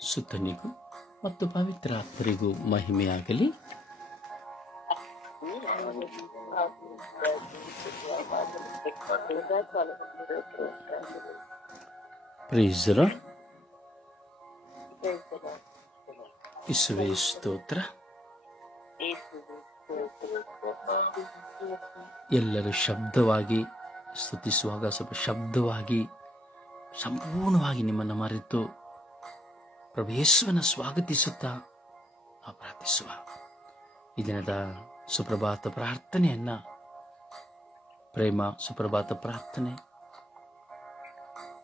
ಸುತನಿಗೂ ಮತ್ತು ಪವಿತ್ರಾತ್ಮರಿಗೂ ಮಹಿಮೆಯಾಗಲಿ. Praise the Lord. ಯೇಸುವೇ ಸ್ತೋತ್ರ. ಎಲ್ಲರೂ ಶಬ್ದವಾಗಿ ಸ್ತುತಿಸುವಾಗ ಸ್ವಲ್ಪ ಶಬ್ದವಾಗಿ ಸಂಪೂರ್ಣವಾಗಿ ನಿಮ್ಮನ್ನು ಮರೆತು ಪ್ರಭು ಯೇಸುವನ್ನು ಸ್ವಾಗತಿಸುತ್ತಾ ಪ್ರಾರ್ಥಿಸುವ. ಈ ದಿನದ ಸುಪ್ರಭಾತ ಪ್ರಾರ್ಥನೆಯನ್ನ ಪ್ರೇಮ ಸುಪ್ರಭಾತ ಪ್ರಾರ್ಥನೆ,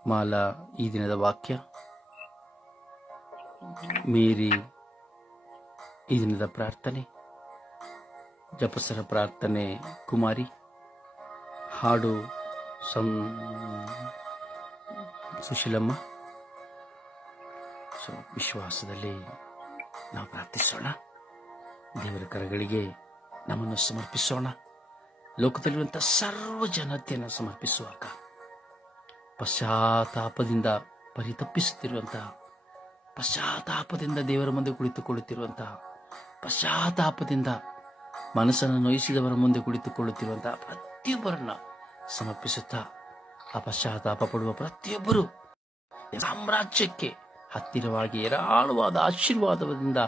ಮಾಲಾ ಈ ದಿನದ ವಾಕ್ಯ, ಮೇರಿ ಈ ದಿನದ ಪ್ರಾರ್ಥನೆ, ಜಪಸರ ಪ್ರಾರ್ಥನೆ ಕುಮಾರಿ, ಹಾಡು ಸುಶೀಲಮ್ಮ. ವಿಶ್ವಾಸದಲ್ಲಿ ನಾವು ಪ್ರಾರ್ಥಿಸೋಣ. ದೇವರ ಕರಗಳಿಗೆ ನಮ್ಮನ್ನು ಸಮರ್ಪಿಸೋಣ. ಲೋಕದಲ್ಲಿರುವಂತಹ ಸರ್ವ ಜನತೆಯನ್ನು ಸಮರ್ಪಿಸುವಾಗ ಪಶ್ಚಾತ್ತಾಪದಿಂದ ಪರಿತಪ್ಪಿಸುತ್ತಿರುವಂತಹ, ಪಶ್ಚಾತ್ತಾಪದಿಂದ ದೇವರ ಮುಂದೆ ಕುಳಿತುಕೊಳ್ಳುತ್ತಿರುವಂತಹ, ಪಶ್ಚಾತ್ತಾಪದಿಂದ ಮನಸ್ಸನ್ನು ನೋಯಿಸಿದವರ ಮುಂದೆ ಕುಳಿತುಕೊಳ್ಳುತ್ತಿರುವಂತಹ ಪ್ರತಿಯೊಬ್ಬರನ್ನ ಸಮರ್ಪಿಸುತ್ತಾ, ಆ ಪಶ್ಚಾತ್ತಾಪ ಪಡುವ ಪ್ರತಿಯೊಬ್ಬರು ಸಾಮ್ರಾಜ್ಯಕ್ಕೆ ಹತ್ತಿರವಾಗಿ ಏರಾಳವಾದ ಆಶೀರ್ವಾದದಿಂದ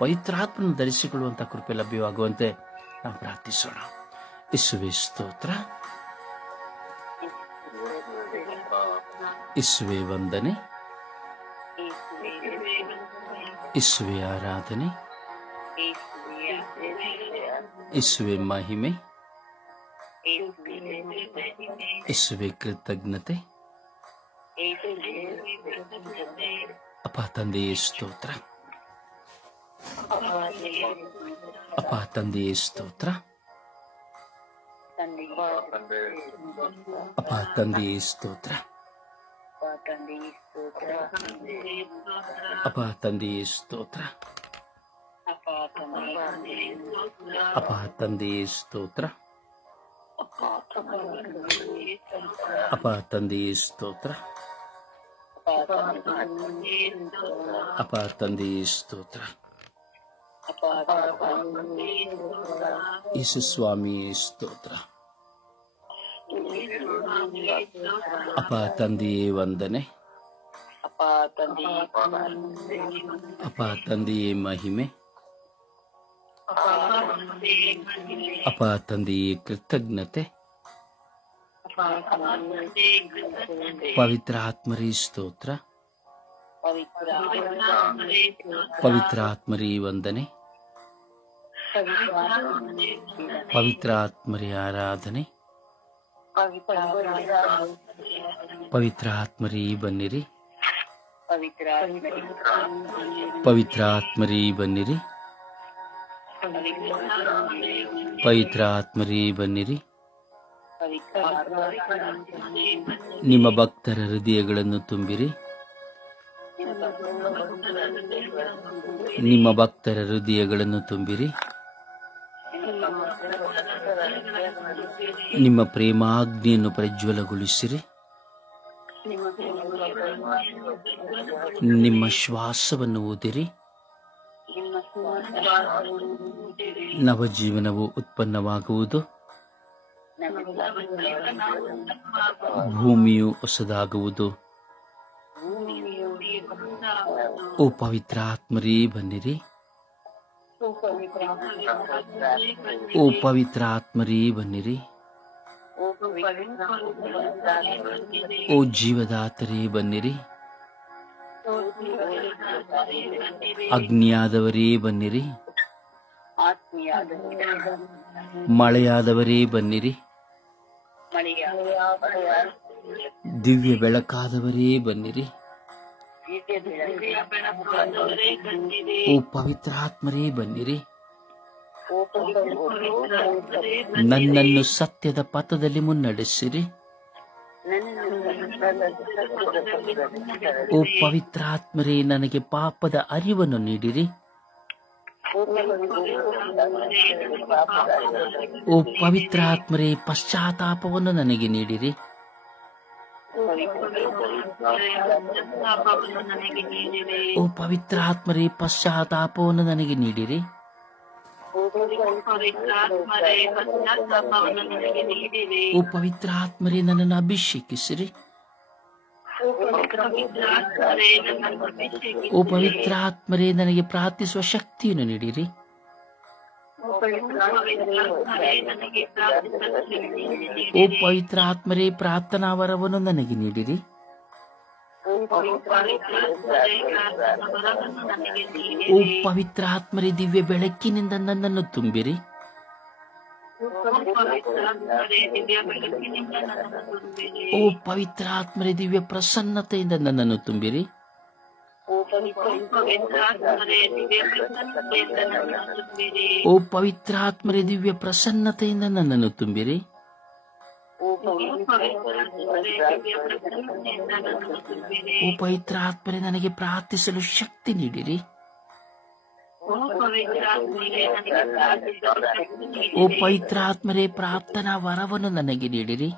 ಪವಿತ್ರಾತ್ಮನ ಧರಿಸಿಕೊಳ್ಳುವಂತಹ ಕೃಪೆ ಲಭ್ಯವಾಗುವಂತೆ ನಾವು ಪ್ರಾರ್ಥಿಸೋಣ. ಯೇಸುವೇ ಸ್ತೋತ್ರ, ಯೇಸುವೇ ವಂದನೆ, ಯೇಸುವೇ ಆರಾಧನೆ, ಯೇಸುವೇ ಮಹಿಮೆ, ಯೇಸುವೇ ಕೃತಜ್ಞತೆ. ಅಪ್ಪ ತಂದೆಯೇ ಸ್ತೋತ್ರ, ಅಪ್ಪ ತಂದೆಯೇ ಸ್ತೋತ್ರ, ಅಪ್ಪ ತಂದೆಯೇ ಸ್ತೋತ್ರ, ಅಪ್ಪ ತಂದೆಯೇ ಸ್ತೋತ್ರ, ಅಪ್ಪ ತಂದೆಯೇ ಸ್ತೋತ್ರ, ಅಪ್ಪ ತಂದೆಯೇ ಸ್ತೋತ್ರ, ಅಪ್ಪ ತಂದೆಯೇ ಸ್ತೋತ್ರ. ಯೇಸು ಸ್ವಾಮಿಯೇ ಸ್ತೋತ್ರ. ಅಪ್ಪ ತಂದೆಯೇ ವಂದನೆ, ಅಪ್ಪ ತಂದೆಯೇ ಮಹಿಮೆ, ಅಪ್ಪ ತಂದೆಯೇ ಕೃತಜ್ಞತೆ. ಪವಿತ್ರ ಆತ್ಮರೇ ಸ್ತೋತ್ರ, ಪವಿತ್ರ ಆತ್ಮರೇ ವಂದನೆ, ಪವಿತ್ರ ಆತ್ಮರೇ ಆರಾಧನೆ, ಪವಿತ್ರ ಆತ್ಮರೇ ಬನ್ನಿರಿ, ಪವಿತ್ರ ಆತ್ಮರೇ ಬನ್ನಿರಿ, ಪವಿತ್ರ ಆತ್ಮರೇ ಬನ್ನಿರಿ. ನಿಮ್ಮ ಭಕ್ತರ ಹೃದಯಗಳನ್ನು ತುಂಬಿರಿ, ನಿಮ್ಮ ಭಕ್ತರ ಹೃದಯಗಳನ್ನು ತುಂಬಿರಿ. ನಿಮ್ಮ ಪ್ರೇಮಾಗ್ನಿಯನ್ನು ಪ್ರಜ್ವಲಗೊಳಿಸಿರಿ. ನಿಮ್ಮ ಶ್ವಾಸವನ್ನು ಊದಿರಿ. ನವಜೀವನವು ಉತ್ಪನ್ನವಾಗುವುದು. ಭೂಮಿಯು ಹೊಸದಾಗುವುದು. ಓ ಪವಿತ್ರ ಆತ್ಮರೇ ಬನ್ನಿರಿ, ಓ ಪವಿತ್ರ ಆತ್ಮರೇ ಬನ್ನಿರಿ, ಓ ಜೀವದಾತರೇ ಬನ್ನಿರಿ, ಅಗ್ನಿಯಾದವರೇ ಬನ್ನಿರಿ, ಮಳೆಯಾದವರೇ ಬನ್ನಿರಿ, ದಿವ್ಯ ಬೆಳಕಾದವರೇ ಬನ್ನಿರಿ. ಓ ಪವಿತ್ರಾತ್ಮರೇ ಬನ್ನಿರಿ, ನನ್ನನ್ನು ಸತ್ಯದ ಪಥದಲ್ಲಿ ಮುನ್ನಡೆಸಿರಿ. ಓ ಪವಿತ್ರಾತ್ಮರೇ, ನನಗೆ ಪಾಪದ ಅರಿವನ್ನು ನೀಡಿರಿ. ಓ ಪವಿತ್ರಾತ್ಮರೇ, ಪಶ್ಚಾತ್ತಾಪವನ್ನು ನನಗೆ ನೀಡಿರಿ. ಓ ಪವಿತ್ರ ಆತ್ಮರೇ ಪಶ್ಚಾತ್ತಾಪವನ್ನು ನನಗೆ ನೀಡಿರಿ. ಓ ಪವಿತ್ರ ಆತ್ಮರೇ ನನ್ನನ್ನು ಅಭಿಷೇಕಿಸಿರಿ. ಓ ಪವಿತ್ರ ಆತ್ಮರೇ ನನಗೆ ಪ್ರಾರ್ಥಿಸುವ ಶಕ್ತಿಯನ್ನು ನೀಡಿರಿ. ಓ ಪವಿತ್ರ ಆತ್ಮರೇ ಪ್ರಾರ್ಥನಾ ವರವನ್ನು ನನಗೆ ನೀಡಿರಿ. ಓ ಪವಿತ್ರ ಆತ್ಮರೇ ದಿವ್ಯ ಬೆಳಕಿನಿಂದ ನನ್ನನ್ನು ತುಂಬಿರಿ. ಓ ಪವಿತ್ರ ಆತ್ಮರೇ ದಿವ್ಯ ಪ್ರಸನ್ನತೆಯಿಂದ ನನ್ನನ್ನು ತುಂಬಿರಿ. ಓ ಪವಿತ್ರ ಆತ್ಮರೇ ದಿವ್ಯ ಪ್ರಸನ್ನತೆಯಿಂದ ನನ್ನನ್ನು ತುಂಬಿರಿ. ಓ ಪವಿತ್ರ ಆತ್ಮರೇ ನನಗೆ ಪ್ರಾರ್ಥಿಸಲು ಶಕ್ತಿ ನೀಡಿರಿ. ಓ ಪವಿತ್ರ ಆತ್ಮರೇ ಪ್ರಾರ್ಥನಾ ವರವನ್ನು ನನಗೆ ನೀಡಿರಿ.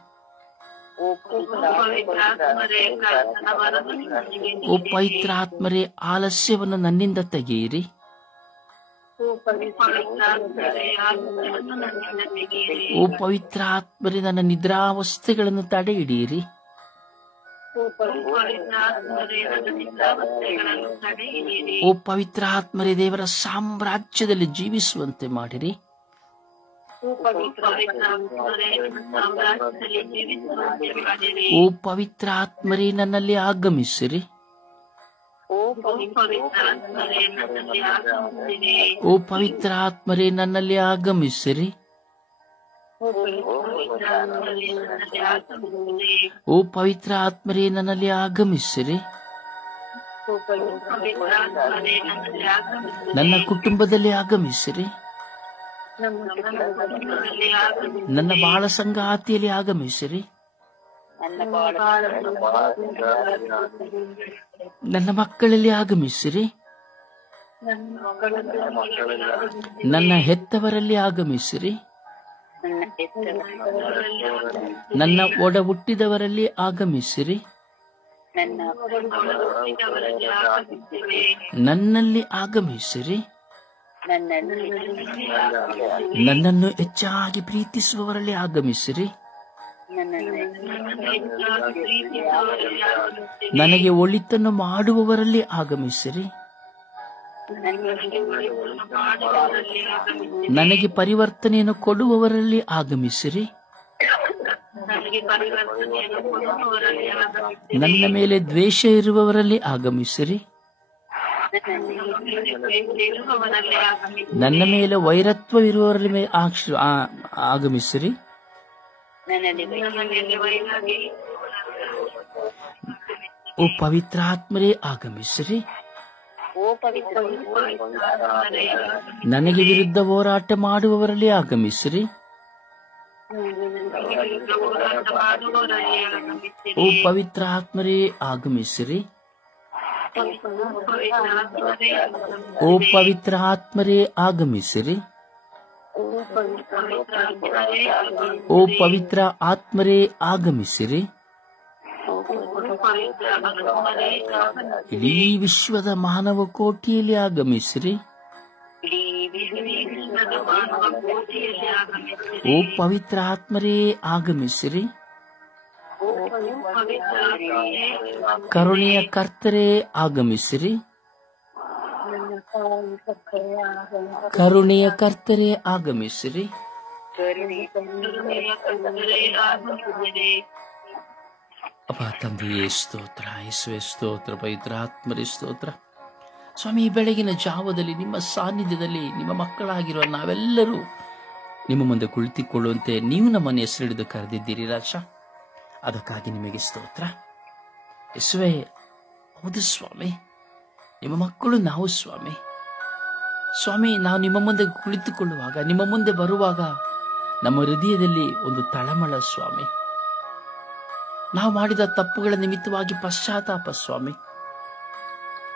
ಓ ಪವಿತ್ರ ಆತ್ಮರೇ ಆಲಸ್ಯವನ್ನು ನನ್ನಿಂದ ತೆಗೆಯಿರಿ. ಓ ಪವಿತ್ರ ಆತ್ಮರೇ ನನ್ನ ನಿದ್ರಾವಸ್ಥೆಗಳನ್ನು ತಡೆ ಹಿಡಿಯಿರಿ. ಓ ಪವಿತ್ರ ಆತ್ಮರೇ ದೇವರ ಸಾಮ್ರಾಜ್ಯದಲ್ಲಿ ಜೀವಿಸುವಂತೆ ಮಾಡಿರಿ. ಓ ಪವಿತ್ರ ಆತ್ಮರೇ ನನ್ನಲ್ಲಿ ಆಗಮಿಸಿರಿ. ಓ ಪವಿತ್ರ ಆತ್ಮರೇ ನನ್ನಲ್ಲಿ ಆಗಮಿಸಿರಿ. ಓ ಪವಿತ್ರ ಆತ್ಮರೇ ನನ್ನಲ್ಲಿ ಆಗಮಿಸಿರಿ. ನನ್ನ ಕುಟುಂಬದಲ್ಲಿ ಆಗಮಿಸಿರಿ. ನನ್ನ ಬಾಳ ಸಂಗಾತಿಯಲ್ಲಿ ಆಗಮಿಸಿರಿ. ನನ್ನ ಮಕ್ಕಳಲ್ಲಿ ಆಗಮಿಸಿರಿ. ನನ್ನ ಹೆತ್ತವರಲ್ಲಿ ಆಗಮಿಸಿರಿ. ನನ್ನ ಒಡ ಹುಟ್ಟಿದವರಲ್ಲಿ ಆಗಮಿಸಿರಿ. ನನ್ನಲ್ಲಿ ಆಗಮಿಸಿರಿ. ನನ್ನನ್ನು ಹೆಚ್ಚಾಗಿ ಪ್ರೀತಿಸುವವರಲ್ಲಿ ಆಗಮಿಸಿರಿ. ನನಗೆ ಒಳಿತನ್ನು ಮಾಡುವವರಲ್ಲಿ ಆಗಮಿಸಿರಿ. ನನಗೆ ಪರಿವರ್ತನೆಯನ್ನು ಕೊಡುವವರಲ್ಲಿ ಆಗಮಿಸಿರಿ. ನನ್ನ ಮೇಲೆ ದ್ವೇಷ ಇರುವವರಲ್ಲಿ ಆಗಮಿಸಿರಿ. ನನ್ನ ಮೇಲೆ ವೈರತ್ವವಿರುವವರಲ್ಲಿ ಆಗಮಿಸಿರಿ. ಓ ಪವಿತ್ರ ಆತ್ಮರೇ ಆಗಮಿಸಿರಿ. ನನಗೆ ವಿರುದ್ಧ ಹೋರಾಟ ಮಾಡುವವರಲ್ಲಿ ಆಗಮಿಸಿರಿ. ಓ ಪವಿತ್ರ ಆತ್ಮರೇ ಆಗಮಿಸಿರಿ. ಓ ಪವಿತ್ರ ಆತ್ಮರೇ ಆಗಮಿಸಿರಿ. ಓ ಪವಿತ್ರ ಆತ್ಮರೇ ಆಗಮಿಸಿರಿ. ಇಡೀ ವಿಶ್ವದ ಮಾನವ ಕೋಟಿಯಲ್ಲಿ ಆಗಮಿಸಿರಿ. ಓ ಪವಿತ್ರ ಆತ್ಮರೇ ಆಗಮಿಸಿರಿ. ಕರುಣೆಯ ಕರ್ತರೇ ಆಗಮಿಸಿರಿ. ಕರುಣೆಯ ಕರ್ತರೇ ಆಗಮಿಸಿರಿ. ಅಪ್ಪ ತಂದೆಯೇ ಸ್ತೋತ್ರ, ಯೇಸುವೇ ಸ್ತೋತ್ರ, ಪವಿತ್ರ ಆತ್ಮರೇ ಸ್ತೋತ್ರ. ಸ್ವಾಮಿ, ಈ ಬೆಳಗಿನ ಜಾವದಲ್ಲಿ ನಿಮ್ಮ ಸಾನ್ನಿಧ್ಯದಲ್ಲಿ ನಿಮ್ಮ ಮಕ್ಕಳಾಗಿರುವ ನಾವೆಲ್ಲರೂ ನಿಮ್ಮ ಮುಂದೆ ಕುಳಿತುಕೊಳ್ಳುವಂತೆ ನೀವು ನಮ್ಮನ್ನು ಹೆಸರಿಡಿದು ಕರೆದಿದ್ದೀರಿ ರಾಜ. ಅದಕ್ಕಾಗಿ ನಿಮಗೆ ಸ್ತೋತ್ರ. ಯೇಸುವೇ, ಹೌದು ಸ್ವಾಮಿ, ನಿಮ್ಮ ಮಕ್ಕಳು ನಾವು ಸ್ವಾಮಿ. ಸ್ವಾಮಿ, ನಾವು ನಿಮ್ಮ ಮುಂದೆ ಕುಳಿತುಕೊಳ್ಳುವಾಗ, ನಿಮ್ಮ ಮುಂದೆ ಬರುವಾಗ ನಮ್ಮ ಹೃದಯದಲ್ಲಿ ಒಂದು ತಳಮಳ ಸ್ವಾಮಿ. ನಾವು ಮಾಡಿದ ತಪ್ಪುಗಳ ನಿಮಿತ್ತವಾಗಿ ಪಶ್ಚಾತ್ತಾಪ ಸ್ವಾಮಿ.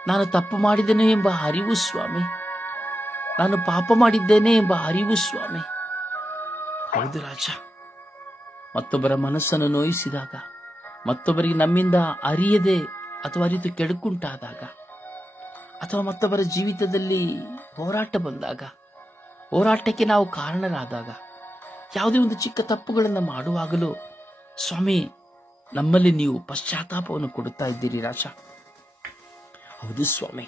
ನಾನು ತಪ್ಪು ಮಾಡಿದ್ದೇನೆ ಎಂಬ ಅರಿವು ಸ್ವಾಮಿ. ನಾನು ಪಾಪ ಮಾಡಿದ್ದೇನೆ ಎಂಬ ಅರಿವು ಸ್ವಾಮಿ. ಹೌದು ರಾಜ, ಮತ್ತೊಬ್ಬರ ಮನಸ್ಸನ್ನು ನೋಯಿಸಿದಾಗ, ಮತ್ತೊಬ್ಬರಿಗೆ ನಮ್ಮಿಂದ ಅರಿಯದೆ ಅಥವಾ ಅರಿತು ಕೆಡುಕುಂಟಾದಾಗ, ಅಥವಾ ಮತ್ತೊಬ್ಬರ ಜೀವಿತದಲ್ಲಿ ಹೋರಾಟ ಬಂದಾಗ, ಹೋರಾಟಕ್ಕೆ ನಾವು ಕಾರಣರಾದಾಗ, ಯಾವುದೇ ಒಂದು ಚಿಕ್ಕ ತಪ್ಪುಗಳನ್ನು ಮಾಡುವಾಗಲೂ ಸ್ವಾಮಿ ನಮ್ಮಲ್ಲಿ ನೀವು ಪಶ್ಚಾತ್ತಾಪವನ್ನು ಕೊಡುತ್ತಾ ಇದ್ದೀರಿ ರಾಜ. ಹೌದು ಸ್ವಾಮಿ,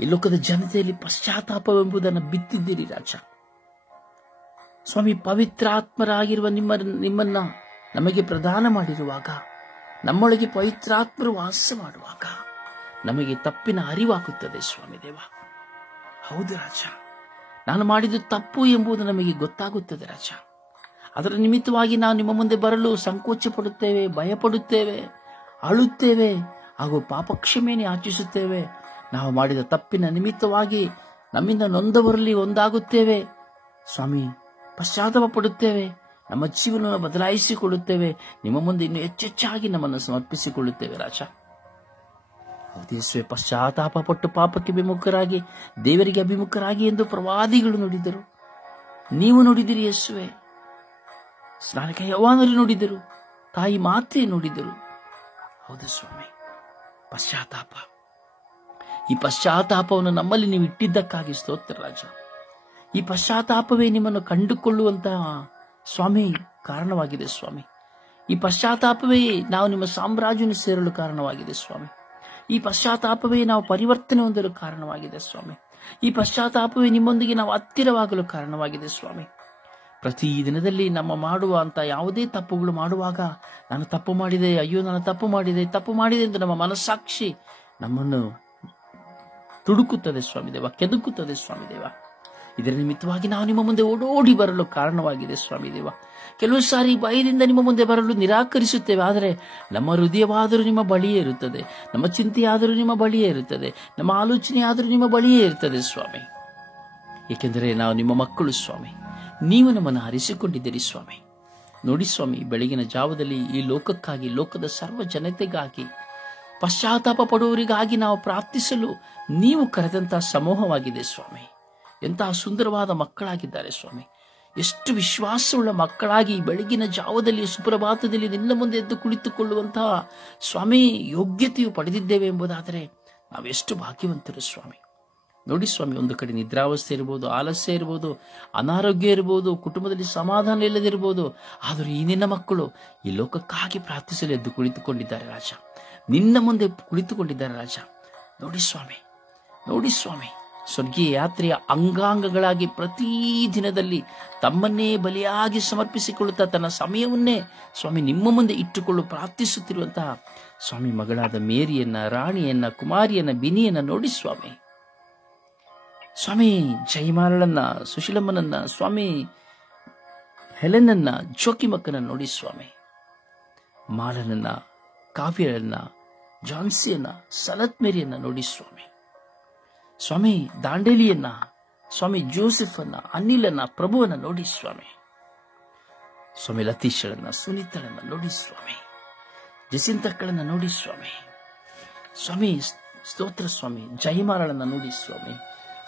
ಈ ಲೋಕದ ಜನತೆಯಲ್ಲಿ ಪಶ್ಚಾತ್ತಾಪವೆಂಬುದನ್ನು ಬಿತ್ತಿದ್ದೀರಿ ರಾಜ. ಸ್ವಾಮಿ, ಪವಿತ್ರಾತ್ಮರಾಗಿರುವ ನಿಮ್ಮನ್ನ ನಮಗೆ ಪ್ರದಾನ ಮಾಡಿರುವಾಗ, ನಮ್ಮೊಳಗೆ ಪವಿತ್ರಾತ್ಮರು ವಾಸ ಮಾಡುವಾಗ ನಮಗೆ ತಪ್ಪಿನ ಅರಿವಾಗುತ್ತದೆ ಸ್ವಾಮಿ ದೇವ. ಹೌದು ರಾಜ, ನಾನು ಮಾಡಿದ ತಪ್ಪು ಎಂಬುದು ನಮಗೆ ಗೊತ್ತಾಗುತ್ತದೆ ರಾಜ. ಅದರ ನಿಮಿತ್ತವಾಗಿ ನಾವು ನಿಮ್ಮ ಮುಂದೆ ಬರಲು ಸಂಕೋಚ ಪಡುತ್ತೇವೆ, ಭಯಪಡುತ್ತೇವೆ, ಅಳುತ್ತೇವೆ, ಹಾಗೂ ಪಾಪಕ್ಷಮೆಯನ್ನು ಯಾಚಿಸುತ್ತೇವೆ. ನಾವು ಮಾಡಿದ ತಪ್ಪಿನ ನಿಮಿತ್ತವಾಗಿ ನಮ್ಮಿಂದ ನೊಂದವರಲ್ಲಿ ಒಂದಾಗುತ್ತೇವೆ ಸ್ವಾಮಿ. ಪಶ್ಚಾತ್ತಾಪ ಪಡುತ್ತೇವೆ, ನಮ್ಮ ಜೀವನವನ್ನು ಬದಲಾಯಿಸಿಕೊಳ್ಳುತ್ತೇವೆ, ನಿಮ್ಮ ಮುಂದೆ ಇನ್ನು ಹೆಚ್ಚೆಚ್ಚಾಗಿ ನಮ್ಮನ್ನು ಸಮರ್ಪಿಸಿಕೊಳ್ಳುತ್ತೇವೆ ರಾಜ. ಯೇಸುವೆ, ಪಶ್ಚಾತ್ತಾಪ ಪಟ್ಟು ಪಾಪಕ್ಕೆ ವಿಮುಖರಾಗಿ ದೇವರಿಗೆ ಅಭಿಮುಖರಾಗಿ ಎಂದು ಪ್ರವಾದಿಗಳು ನುಡಿದರು. ನೀವು ನುಡಿದಿರಿ ಯೇಸುವೆ. ಸ್ನಾನಕ ಯವಾನರು ನುಡಿದರು, ತಾಯಿ ಮಾತೆ ನುಡಿದರು. ಹೌದು ಸ್ವಾಮಿ, ಪಶ್ಚಾತ್ತಾಪ, ಈ ಪಶ್ಚಾತ್ತಾಪವನ್ನು ನಮ್ಮಲ್ಲಿ ನೀವು ಇಟ್ಟಿದ್ದಕ್ಕಾಗಿ ಸ್ತೋತ್ರ ರಾಜ. ಈ ಪಶ್ಚಾತ್ತಾಪವೇ ನಿಮ್ಮನ್ನು ಕಂಡುಕೊಳ್ಳುವಂತಹ ಸ್ವಾಮಿ ಕಾರಣವಾಗಿದೆ ಸ್ವಾಮಿ. ಈ ಪಶ್ಚಾತ್ತಾಪವೇ ನಾವು ನಿಮ್ಮ ಸಾಮ್ರಾಜ್ಯವನ್ನು ಸೇರಲು ಕಾರಣವಾಗಿದೆ ಸ್ವಾಮಿ. ಈ ಪಶ್ಚಾತ್ತಾಪವೇ ನಾವು ಪರಿವರ್ತನೆ ಹೊಂದಲು ಕಾರಣವಾಗಿದೆ ಸ್ವಾಮಿ. ಈ ಪಶ್ಚಾತ್ತಾಪವೇ ನಿಮ್ಮೊಂದಿಗೆ ನಾವು ಹತ್ತಿರವಾಗಲು ಕಾರಣವಾಗಿದೆ ಸ್ವಾಮಿ. ಪ್ರತಿ ದಿನದಲ್ಲಿ ನಮ್ಮ ಮಾಡುವ ಅಂತ ಯಾವುದೇ ತಪ್ಪುಗಳು ಮಾಡುವಾಗ, ನಾನು ತಪ್ಪು ಮಾಡಿದೆ, ಅಯ್ಯೋ ನಾನು ತಪ್ಪು ಮಾಡಿದೆ ಎಂದು ನಮ್ಮ ಮನಸ್ಸಾಕ್ಷಿ ನಮ್ಮನ್ನು ತುಡುಕುತ್ತದೆ ಸ್ವಾಮಿ ದೇವ, ಕೆದಕುತ್ತದೆ ಸ್ವಾಮಿ ದೇವ. ಇದರ ನಿಮಿತ್ತವಾಗಿ ನಾವು ನಿಮ್ಮ ಮುಂದೆ ಓಡೋಡಿ ಬರಲು ಕಾರಣವಾಗಿದೆ ಸ್ವಾಮಿ ದೇವ. ಕೆಲವು ಸಾರಿ ಭಯದಿಂದ ನಿಮ್ಮ ಮುಂದೆ ಬರಲು ನಿರಾಕರಿಸುತ್ತೇವೆ, ಆದರೆ ನಮ್ಮ ಹೃದಯವಾದರೂ ನಿಮ್ಮ ಬಳಿಯೇ ಇರುತ್ತದೆ, ನಮ್ಮ ಚಿಂತೆಯಾದರೂ ನಿಮ್ಮ ಬಳಿಯೇ ಇರುತ್ತದೆ, ನಮ್ಮ ಆಲೋಚನೆ ಆದರೂ ನಿಮ್ಮ ಬಳಿಯೇ ಇರುತ್ತದೆ ಸ್ವಾಮಿ. ಏಕೆಂದರೆ ನಾವು ನಿಮ್ಮ ಮಕ್ಕಳು ಸ್ವಾಮಿ. ನೀವು ನಮ್ಮನ್ನು ಆರಿಸಿಕೊಂಡಿದ್ದೀರಿ ಸ್ವಾಮಿ. ನೋಡಿ ಸ್ವಾಮಿ, ಬೆಳಗಿನ ಜಾವದಲ್ಲಿ ಈ ಲೋಕಕ್ಕಾಗಿ, ಲೋಕದ ಸರ್ವ ಜನತೆಗಾಗಿ, ಪಶ್ಚಾತ್ತಾಪ ಪಡುವವರಿಗಾಗಿ ನಾವು ಪ್ರಾರ್ಥಿಸಲು ನೀವು ಕರೆದಂತಹ ಸಮೂಹವಾಗಿದೆ ಸ್ವಾಮಿ. ಎಂತಹ ಸುಂದರವಾದ ಮಕ್ಕಳಾಗಿದ್ದಾರೆ ಸ್ವಾಮಿ. ಎಷ್ಟು ವಿಶ್ವಾಸವುಳ್ಳ ಮಕ್ಕಳಾಗಿ ಬೆಳಗಿನ ಜಾವದಲ್ಲಿ, ಸುಪ್ರಭಾತದಲ್ಲಿ ನಿನ್ನ ಮುಂದೆ ಎದ್ದು ಕುಳಿತುಕೊಳ್ಳುವಂತಹ ಸ್ವಾಮಿ ಯೋಗ್ಯತೆಯು ಪಡೆದಿದ್ದೇವೆ ಎಂಬುದಾದರೆ ನಾವೆಷ್ಟು ಭಾಗ್ಯವಂತರು ಸ್ವಾಮಿ. ನೋಡಿ ಸ್ವಾಮಿ, ಒಂದು ಕಡೆ ನಿದ್ರಾವಸ್ಥೆ ಇರಬಹುದು, ಆಲಸ್ಯ ಇರಬಹುದು, ಅನಾರೋಗ್ಯ ಇರಬಹುದು, ಕುಟುಂಬದಲ್ಲಿ ಸಮಾಧಾನ ಇಲ್ಲದಿರಬಹುದು, ಆದರೂ ಈ ನಿನ್ನ ಮಕ್ಕಳು ಈ ಲೋಕಕ್ಕಾಗಿ ಪ್ರಾರ್ಥಿಸಲು ಎದ್ದು ಕುಳಿತುಕೊಂಡಿದ್ದಾರೆ ರಾಜ. ನಿನ್ನ ಮುಂದೆ ಕುಳಿತುಕೊಂಡಿದ್ದಾರೆ ರಾಜ. ನೋಡಿ ಸ್ವಾಮಿ, ನೋಡಿ ಸ್ವಾಮಿ, ಸ್ವರ್ಗೀಯ ಯಾತ್ರೆಯ ಅಂಗಾಂಗಗಳಾಗಿ ಪ್ರತಿ ದಿನದಲ್ಲಿ ತಮ್ಮನ್ನೇ ಬಲಿಯಾಗಿ ಸಮರ್ಪಿಸಿಕೊಳ್ಳುತ್ತಾ ತನ್ನ ಸಮಯವನ್ನೇ ಸ್ವಾಮಿ ನಿಮ್ಮ ಮುಂದೆ ಇಟ್ಟುಕೊಳ್ಳು ಪ್ರಾರ್ಥಿಸುತ್ತಿರುವಂತಹ ಸ್ವಾಮಿ ಮಗಳಾದ ಮೇರಿಯನ್ನ, ರಾಣಿಯನ್ನ, ಕುಮಾರಿಯನ್ನ, ಬಿನಿಯನ್ನ ನೋಡಿ ಸ್ವಾಮಿ. ಸ್ವಾಮಿ ಜಯಮಾಲಳನ್ನ, ಸುಶೀಲಮ್ಮನನ್ನ, ಸ್ವಾಮಿ ಹೆಲೆನನ್ನ, ಜೋಕಿಮಕ್ಕನ ನೋಡಿ ಸ್ವಾಮಿ. ಮಾಲನನ್ನ, ಕಾವ್ಯರನ್ನ, ಜಾನ್ಸಿಯನ್ನ, ಸಲತ್ ಮೇರಿಯನ್ನ ನೋಡಿ ಸ್ವಾಮಿ. ಸ್ವಾಮಿ ದಾಂಡೇಲಿಯನ್ನ, ಸ್ವಾಮಿ ಜೋಸೆಫನ್ನ, ಅನಿಲನ್ನ, ಪ್ರಭುವನ್ನ ನೋಡಿ ಸ್ವಾಮಿ. ಸ್ವಾಮಿ ಲತೀಶಳನ್ನ, ಸುನೀತಳನ್ನ ನೋಡಿ ಸ್ವಾಮಿ. ಜಸಿಂತಕ್ಕಳನ್ನ ನೋಡಿ ಸ್ವಾಮಿ. ಸ್ವಾಮಿ ಸ್ತೋತ್ರ ಸ್ವಾಮಿ. ಜಯಮಾಲಳನ್ನ ನೋಡಿ ಸ್ವಾಮಿ.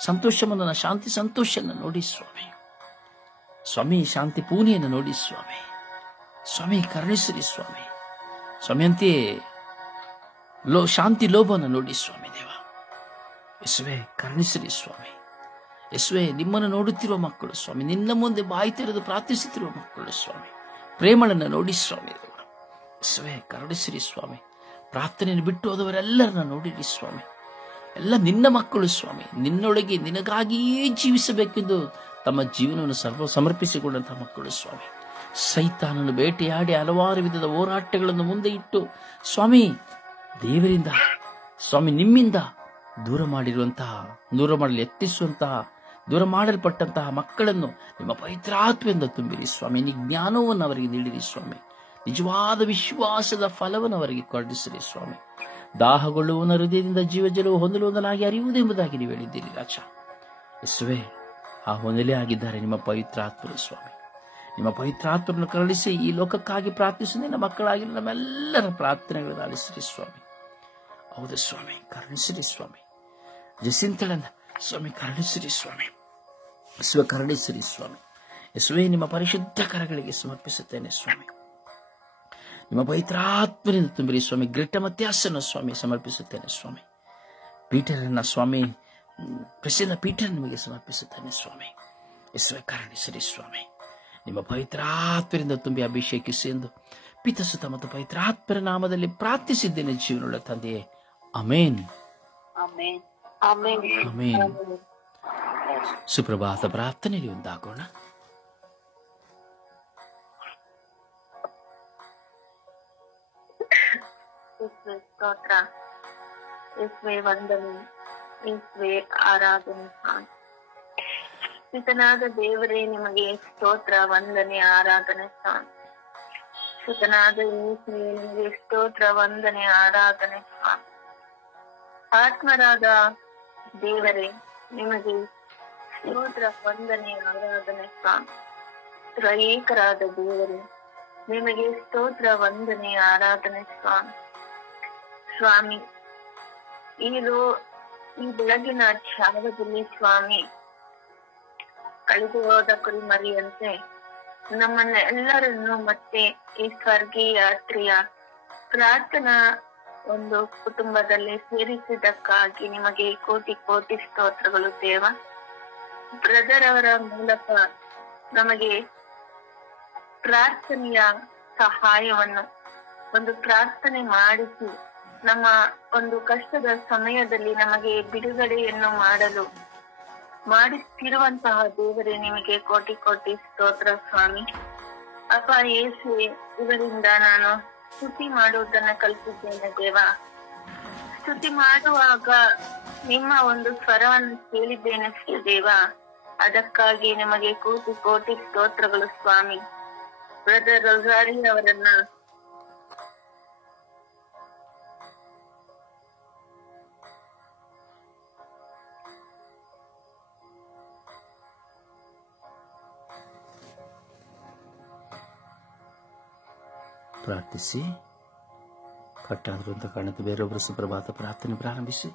ಸಂತೋಷಮನ್ನ, ಶಾಂತಿ ಸಂತೋಷನ್ನ ನೋಡಿ ಸ್ವಾಮಿ. ಸ್ವಾಮಿ ಶಾಂತಿ ಪೂನಿಯನ್ನು ನೋಡಿ ಸ್ವಾಮಿ. ಸ್ವಾಮಿ ಕರುಣಿಸಿರಿ ಸ್ವಾಮಿ. ಸ್ವಾಮಿ ಅಂತೆಯೇ ಶಾಂತಿ ಲೋಭನ ನೋಡಿ ಸ್ವಾಮಿ ದೇವ. ಯೇಸುವೆ ಕರುಣಿಸಿರಿ ಸ್ವಾಮಿ. ಯೇಸುವೆ ನಿಮ್ಮನ್ನು ನೋಡುತ್ತಿರುವ ಮಕ್ಕಳು ಸ್ವಾಮಿ, ನಿನ್ನ ಮುಂದೆ ಬಾಯಿ ತೆರೆದು ಪ್ರಾರ್ಥಿಸುತ್ತಿರುವ ಮಕ್ಕಳು ಸ್ವಾಮಿ, ಪ್ರೇಮಳನ್ನು ನೋಡಿ ಸ್ವಾಮಿ ದೇವ. ಯೇಸುವೆ ಕರುಣಿಸಿರಿ ಸ್ವಾಮಿ. ಪ್ರಾರ್ಥನೆಯನ್ನು ಬಿಟ್ಟು ಹೋದವರೆಲ್ಲರನ್ನ ನೋಡಿರಿ ಸ್ವಾಮಿ. ಎಲ್ಲ ನಿನ್ನ ಮಕ್ಕಳು ಸ್ವಾಮಿ, ನಿನ್ನೊಳಗೆ ನಿನಗಾಗಿಯೇ ಜೀವಿಸಬೇಕೆಂದು ತಮ್ಮ ಜೀವನವನ್ನು ಸಮರ್ಪಿಸಿಕೊಂಡಂತಹ ಮಕ್ಕಳು ಸ್ವಾಮಿ. ಸೈತಾನನ್ನು ಬೇಟೆಯಾಡಿ ಹಲವಾರು ವಿಧದ ಹೋರಾಟಗಳನ್ನು ಮುಂದೆ ಇಟ್ಟು ಸ್ವಾಮಿ ದೇವರಿಂದ ಸ್ವಾಮಿ ನಿಮ್ಮಿಂದ ದೂರ ಮಾಡಲು ಯತ್ನಿಸುವಂತಹ, ದೂರ ಮಾಡಲ್ಪಟ್ಟಂತಹ ಮಕ್ಕಳನ್ನು ನಿಮ್ಮ ಪವಿತ್ರಾತ್ಮದಿಂದ ತುಂಬಿರಿ ಸ್ವಾಮಿ. ಜ್ಞಾನವನ್ನು ಅವರಿಗೆ ನೀಡಿರಿ ಸ್ವಾಮಿ. ನಿಜವಾದ ವಿಶ್ವಾಸದ ಫಲವನ್ನು ಅವರಿಗೆ ಕೊರಡಿಸಿರಿ ಸ್ವಾಮಿ. ದಾಹಗೊಳ್ಳುವನ ಹೃದಯದಿಂದ ಜೀವಜಲವು ಹೊಂದಲಾಗಿ ಅರಿಯುವುದೆಂಬುದಾಗಿ ನೀವು ಹೇಳಿದ್ದೀರಿ ರಾಜ. ಯೇಸುವೆ ಆ ಹೊಂದಲೇ ಆಗಿದ್ದಾರೆ ನಿಮ್ಮ ಪವಿತ್ರಾತ್ಮರು ಸ್ವಾಮಿ. ನಿಮ್ಮ ಪವಿತ್ರಾತ್ಮರನ್ನು ಕರುಣಿಸಿ ಈ ಲೋಕಕ್ಕಾಗಿ ಪ್ರಾರ್ಥಿಸಿ ನಿನ್ನ ಮಕ್ಕಳಾಗಿ ನಮ್ಮೆಲ್ಲರ ಪ್ರಾರ್ಥನೆಗಳನ್ನು ಆಲಿಸಿರಿ ಸ್ವಾಮಿ. ಹೌದು ಸ್ವಾಮಿ ಕರುಣಿಸಿರಿ ಸ್ವಾಮಿ. ಜಸಿಂತಳನ್ನ ಸ್ವಾಮಿ ಕರುಣಿಸಿರಿ ಸ್ವಾಮಿ. ಯೇಸುವೆ ಕರುಣಿಸಿರಿ ಸ್ವಾಮಿ. ಯೇಸುವೆ ನಿಮ್ಮ ಪರಿಶುದ್ಧ ಕರಗಳಿಗೆ ಸಮರ್ಪಿಸುತ್ತೇನೆ ಸ್ವಾಮಿ. ನಿಮ್ಮ ಪವಿತ್ರಾತ್ಮರಿಂದ ತುಂಬಿರಿ ಸ್ವಾಮಿ. ಗ್ರೇಟ ಮತ್ಯಾಸನ ಸ್ವಾಮಿ ಸಮರ್ಪಿಸುತ್ತೇನೆ ಸ್ವಾಮಿ. ಪೀಟರನ್ನ ಸ್ವಾಮಿ, ಪ್ರಸಿದ್ಧ ಪೀಟರ್ ನಿಮಗೆ ಸಮರ್ಪಿಸುತ್ತೇನೆ ಸ್ವಾಮಿ. ಯೇಸುವೆ ಕಾರಣಿಸಿರಿ ಸ್ವಾಮಿ. ನಿಮ್ಮ ಪವಿತ್ರಾತ್ಮರಿಂದ ತುಂಬಿ ಅಭಿಷೇಕಿಸಿ ಎಂದು ಪಿತಸುತ ಮತ್ತು ಪವಿತ್ರಾತ್ಮರ ನಾಮದಲ್ಲಿ ಪ್ರಾರ್ಥಿಸಿದ್ದೇನೆ ಜೀವನವುಳ್ಳ ತಂದೆಯೇ. ಆಮೇನ್. ಆಮೇನ್. ಸುಪ್ರಭಾತ ಪ್ರಾರ್ಥನೆಯಲ್ಲಿ ಒಂದಾಗೋಣ. ಸ್ತೋತ್ರ, ಯೇಸುವೆ ವಂದನೆ, ಯೇಸುವೆ ಆರಾಧನೆ. ಸುತನಾದ ದೇವರೇ ನಿಮಗೆ ಸ್ತೋತ್ರ, ವಂದನೆ, ಆರಾಧನೆ. ಸುತನಾದ ಯೇಸುವೆ ನಿಮಗೆ ಸ್ತೋತ್ರ, ವಂದನೆ, ಆರಾಧನೆ. ಆತ್ಮರಾದ ದೇವರೇ ನಿಮಗೆ ಸ್ತೋತ್ರ, ವಂದನೆ, ಆರಾಧನೆ. ತ್ರಯೇಕರಾದ ದೇವರೇ ನಿಮಗೆ ಸ್ತೋತ್ರ, ವಂದನೆ, ಆರಾಧನೆ. ಸ್ವಾಮಿ, ಈ ಬೆಳಗಿನ ಜಾವದಲ್ಲಿ ಸ್ವಾಮಿ, ಕಳೆದು ಹೋದ ಕುರಿಮರಿಯಂತೆ ನಮ್ಮನ್ನೆಲ್ಲರನ್ನು ಮತ್ತೆ ಈ ಸ್ವರ್ಗೀಯ ಯಾತ್ರೆಯ ಪ್ರಾರ್ಥನಾ ಒಂದು ಕುಟುಂಬದಲ್ಲಿ ಸೇರಿಸಿದ್ದಕ್ಕಾಗಿ ನಿಮಗೆ ಕೋಟಿ ಕೋಟಿ ಸ್ತೋತ್ರಗಳು ದೇವ. ಬ್ರದರ್ ಅವರ ಮೂಲಕ ನಮಗೆ ಪ್ರಾರ್ಥನೆಯ ಸಹಾಯವನ್ನು ಒಂದು ಪ್ರಾರ್ಥನೆ ಮಾಡಿಸಿ ನಮ್ಮ ಒಂದು ಕಷ್ಟದ ಸಮಯದಲ್ಲಿ ನಮಗೆ ಬಿಡುಗಡೆಯನ್ನು ಮಾಡಲು ಮಾಡುತ್ತಿರುವಂತಹ ದೇವರೇ ನಿಮಗೆ ಕೋಟಿ ಕೋಟಿ ಸ್ತೋತ್ರ ಸ್ವಾಮಿ. ಅಪ್ಪ ಯೇಸುವೆ, ಇವರಿಂದ ನಾನು ಸ್ತುತಿ ಮಾಡುವುದನ್ನ ಕಲಿತಿದ್ದೇನೆ ದೇವ. ಸ್ತುತಿ ಮಾಡುವಾಗ ನಿಮ್ಮ ಒಂದು ಸ್ವರವನ್ನು ಕೇಳಿದ್ದೇನೆ ದೇವ. ಅದಕ್ಕಾಗಿ ನಿಮಗೆ ಕೋಟಿ ಕೋಟಿ ಸ್ತೋತ್ರಗಳು ಸ್ವಾಮಿ. ಬ್ರದರ್ ರೊಜಾರಿ ಅವರನ್ನ ಪ್ರಾರ್ಥಿಸಿ. ಕಟ್ಟಾದ್ರು ಅಂತ ಕಾಣುತ್ತೆ. ಬೇರೊಬ್ಬರು ಸುಪ್ರಭಾತ ಪ್ರಾರ್ಥನೆ ಪ್ರಾರಂಭಿಸಿ.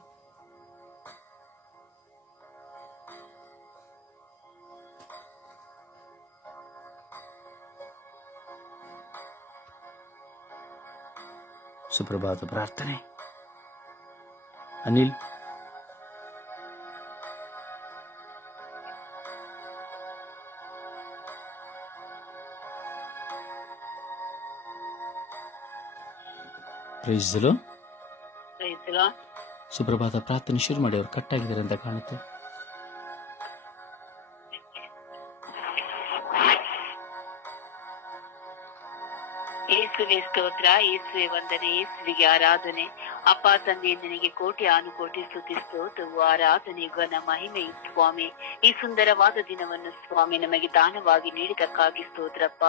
ಸುಪ್ರಭಾತ ಪ್ರಾರ್ಥನೆ. ಅನಿಲ್. ಸುಪ್ರಭಾತ ಪ್ರಾರ್ಥನೆ ಶುರು ಮಾಡಿ. ಅವರು ಕಟ್ಟಾಗಿದ್ದಾರೆ ಅಂತ ಕಾಣುತ್ತೆ. ಯೇಸುವೆ ಸ್ತೋತ್ರ, ಯೇಸುವೆ ವಂದನೆ, ಯೇಸುವಿಗೆ ಆರಾಧನೆ. ಅಪ್ಪ ತಂದೆ ನಿನಗೆ ಕೋಟಿ ಅನುಕೋಟಿ ಸ್ತುತಿ ಸ್ತೋತ್ರವು, ಆರಾಧನೆ, ಘನ ಮಹಿಮೆಯು ಸ್ವಾಮಿ. ಈ ಸುಂದರವಾದ ದಿನವನ್ನು ಸ್ವಾಮಿ ನಮಗೆ ದಾನವಾಗಿ ನೀಡಿದಕ್ಕಾಗಿ ಸ್ತೋತ್ರಪ್ಪ.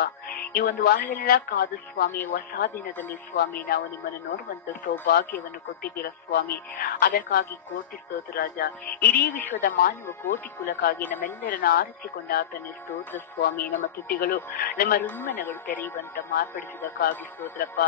ಈ ಒಂದು ವಾರವೆಲ್ಲ ಕಾದು ಸ್ವಾಮಿ, ಹೊಸ ದಿನದಲ್ಲಿ ಸ್ವಾಮಿ ನಾವು ನಿಮ್ಮನ್ನು ನೋಡುವಂತ ಸೌಭಾಗ್ಯವನ್ನು ಕೊಟ್ಟಿದ್ದೀರ ಸ್ವಾಮಿ. ಅದಕ್ಕಾಗಿ ಕೋಟಿ ಸ್ತೋತ್ರ ರಾಜ. ಇಡೀ ವಿಶ್ವದ ಮಾನವ ಕೋಟಿ ಕುಲಕ್ಕಾಗಿ ನಮ್ಮೆಲ್ಲರನ್ನ ಆರಿಸಿಕೊಂಡ ಆತನ ಸ್ತೋತ್ರ ಸ್ವಾಮಿ. ನಮ್ಮ ತುಟಿಗಳು ನಮ್ಮ ರುಮ್ಮನಗಳು ತೆರೆಯುವಂತ ಮಾರ್ಪಡಿಸಿದಕ್ಕಾಗಿ ಸ್ತೋತ್ರಪ್ಪ.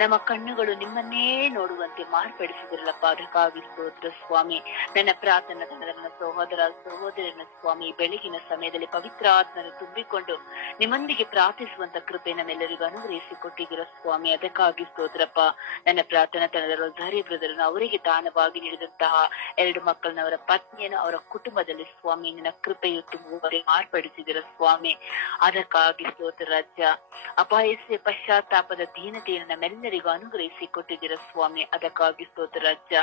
ನಮ್ಮ ಕಣ್ಣುಗಳು ನಿಮ್ಮನ್ನೇ ನೋಡುವಂತೆ ಮಾರ್ಪಡಿಸಿದ್ರಲ್ಲಪ್ಪ, ಅದಕ್ಕಾಗಿ ಸ್ತೋತ್ರ ಸ್ವಾಮಿ. ನನ್ನ ಪ್ರಾರ್ಥನಾ ನನ್ನ ಸಹೋದರನ ಸ್ವಾಮಿ ಬೆಳಗಿನ ಸಮಯದಲ್ಲಿ ಪವಿತ್ರ ಆತ್ಮನ ತುಂಬಿಕೊಂಡು ನಿಮ್ಮೊಂದಿಗೆ ಪ್ರಾರ್ಥಿಸುವಂತ ಕೃಪೆ ನಮ್ಮೆಲ್ಲರಿಗೂ ಅನುಗ್ರಹಿಸಿ ಕೊಟ್ಟಿದ್ದೀರ ಸ್ವಾಮಿ. ಅದಕ್ಕಾಗಿ ಸ್ತೋತ್ರಪ್ಪ. ನನ್ನ ಪ್ರಾರ್ಥನಾ ತಂಡದ ರೊಜಾರಿ ಬ್ರದರ್ನ ಅವರಿಗೆ ದಾನವಾಗಿ ನೀಡಿದಂತಹ 2 ಮಕ್ಕಳನ್ನ, ಅವರ ಪತ್ನಿಯನ್ನು, ಅವರ ಕುಟುಂಬದಲ್ಲಿ ಸ್ವಾಮಿ ನಿನ್ನ ಕೃಪೆಯು ತುಂಬುವವರೆಗೆ ಮಾರ್ಪಡಿಸಿದಿರ ಸ್ವಾಮಿ. ಅದಕ್ಕಾಗಿ ಸ್ತೋತ್ರ ರಾಜ್ಯ. ಅಪಾಯಸ್ಯ ಪಶ್ಚಾತ್ತಾಪದ ದೀನತೆಯನ್ನು ನಮ್ಮೆಲ್ಲರಿಗೂ ಅನುಗ್ರಹಿಸಿ ಕೊಟ್ಟಿದ್ದೀರ ಸ್ವಾಮಿ. ಅದಕ್ಕಾಗಿ ಸ್ತೋತ್ರ ರಾಜ್ಯ.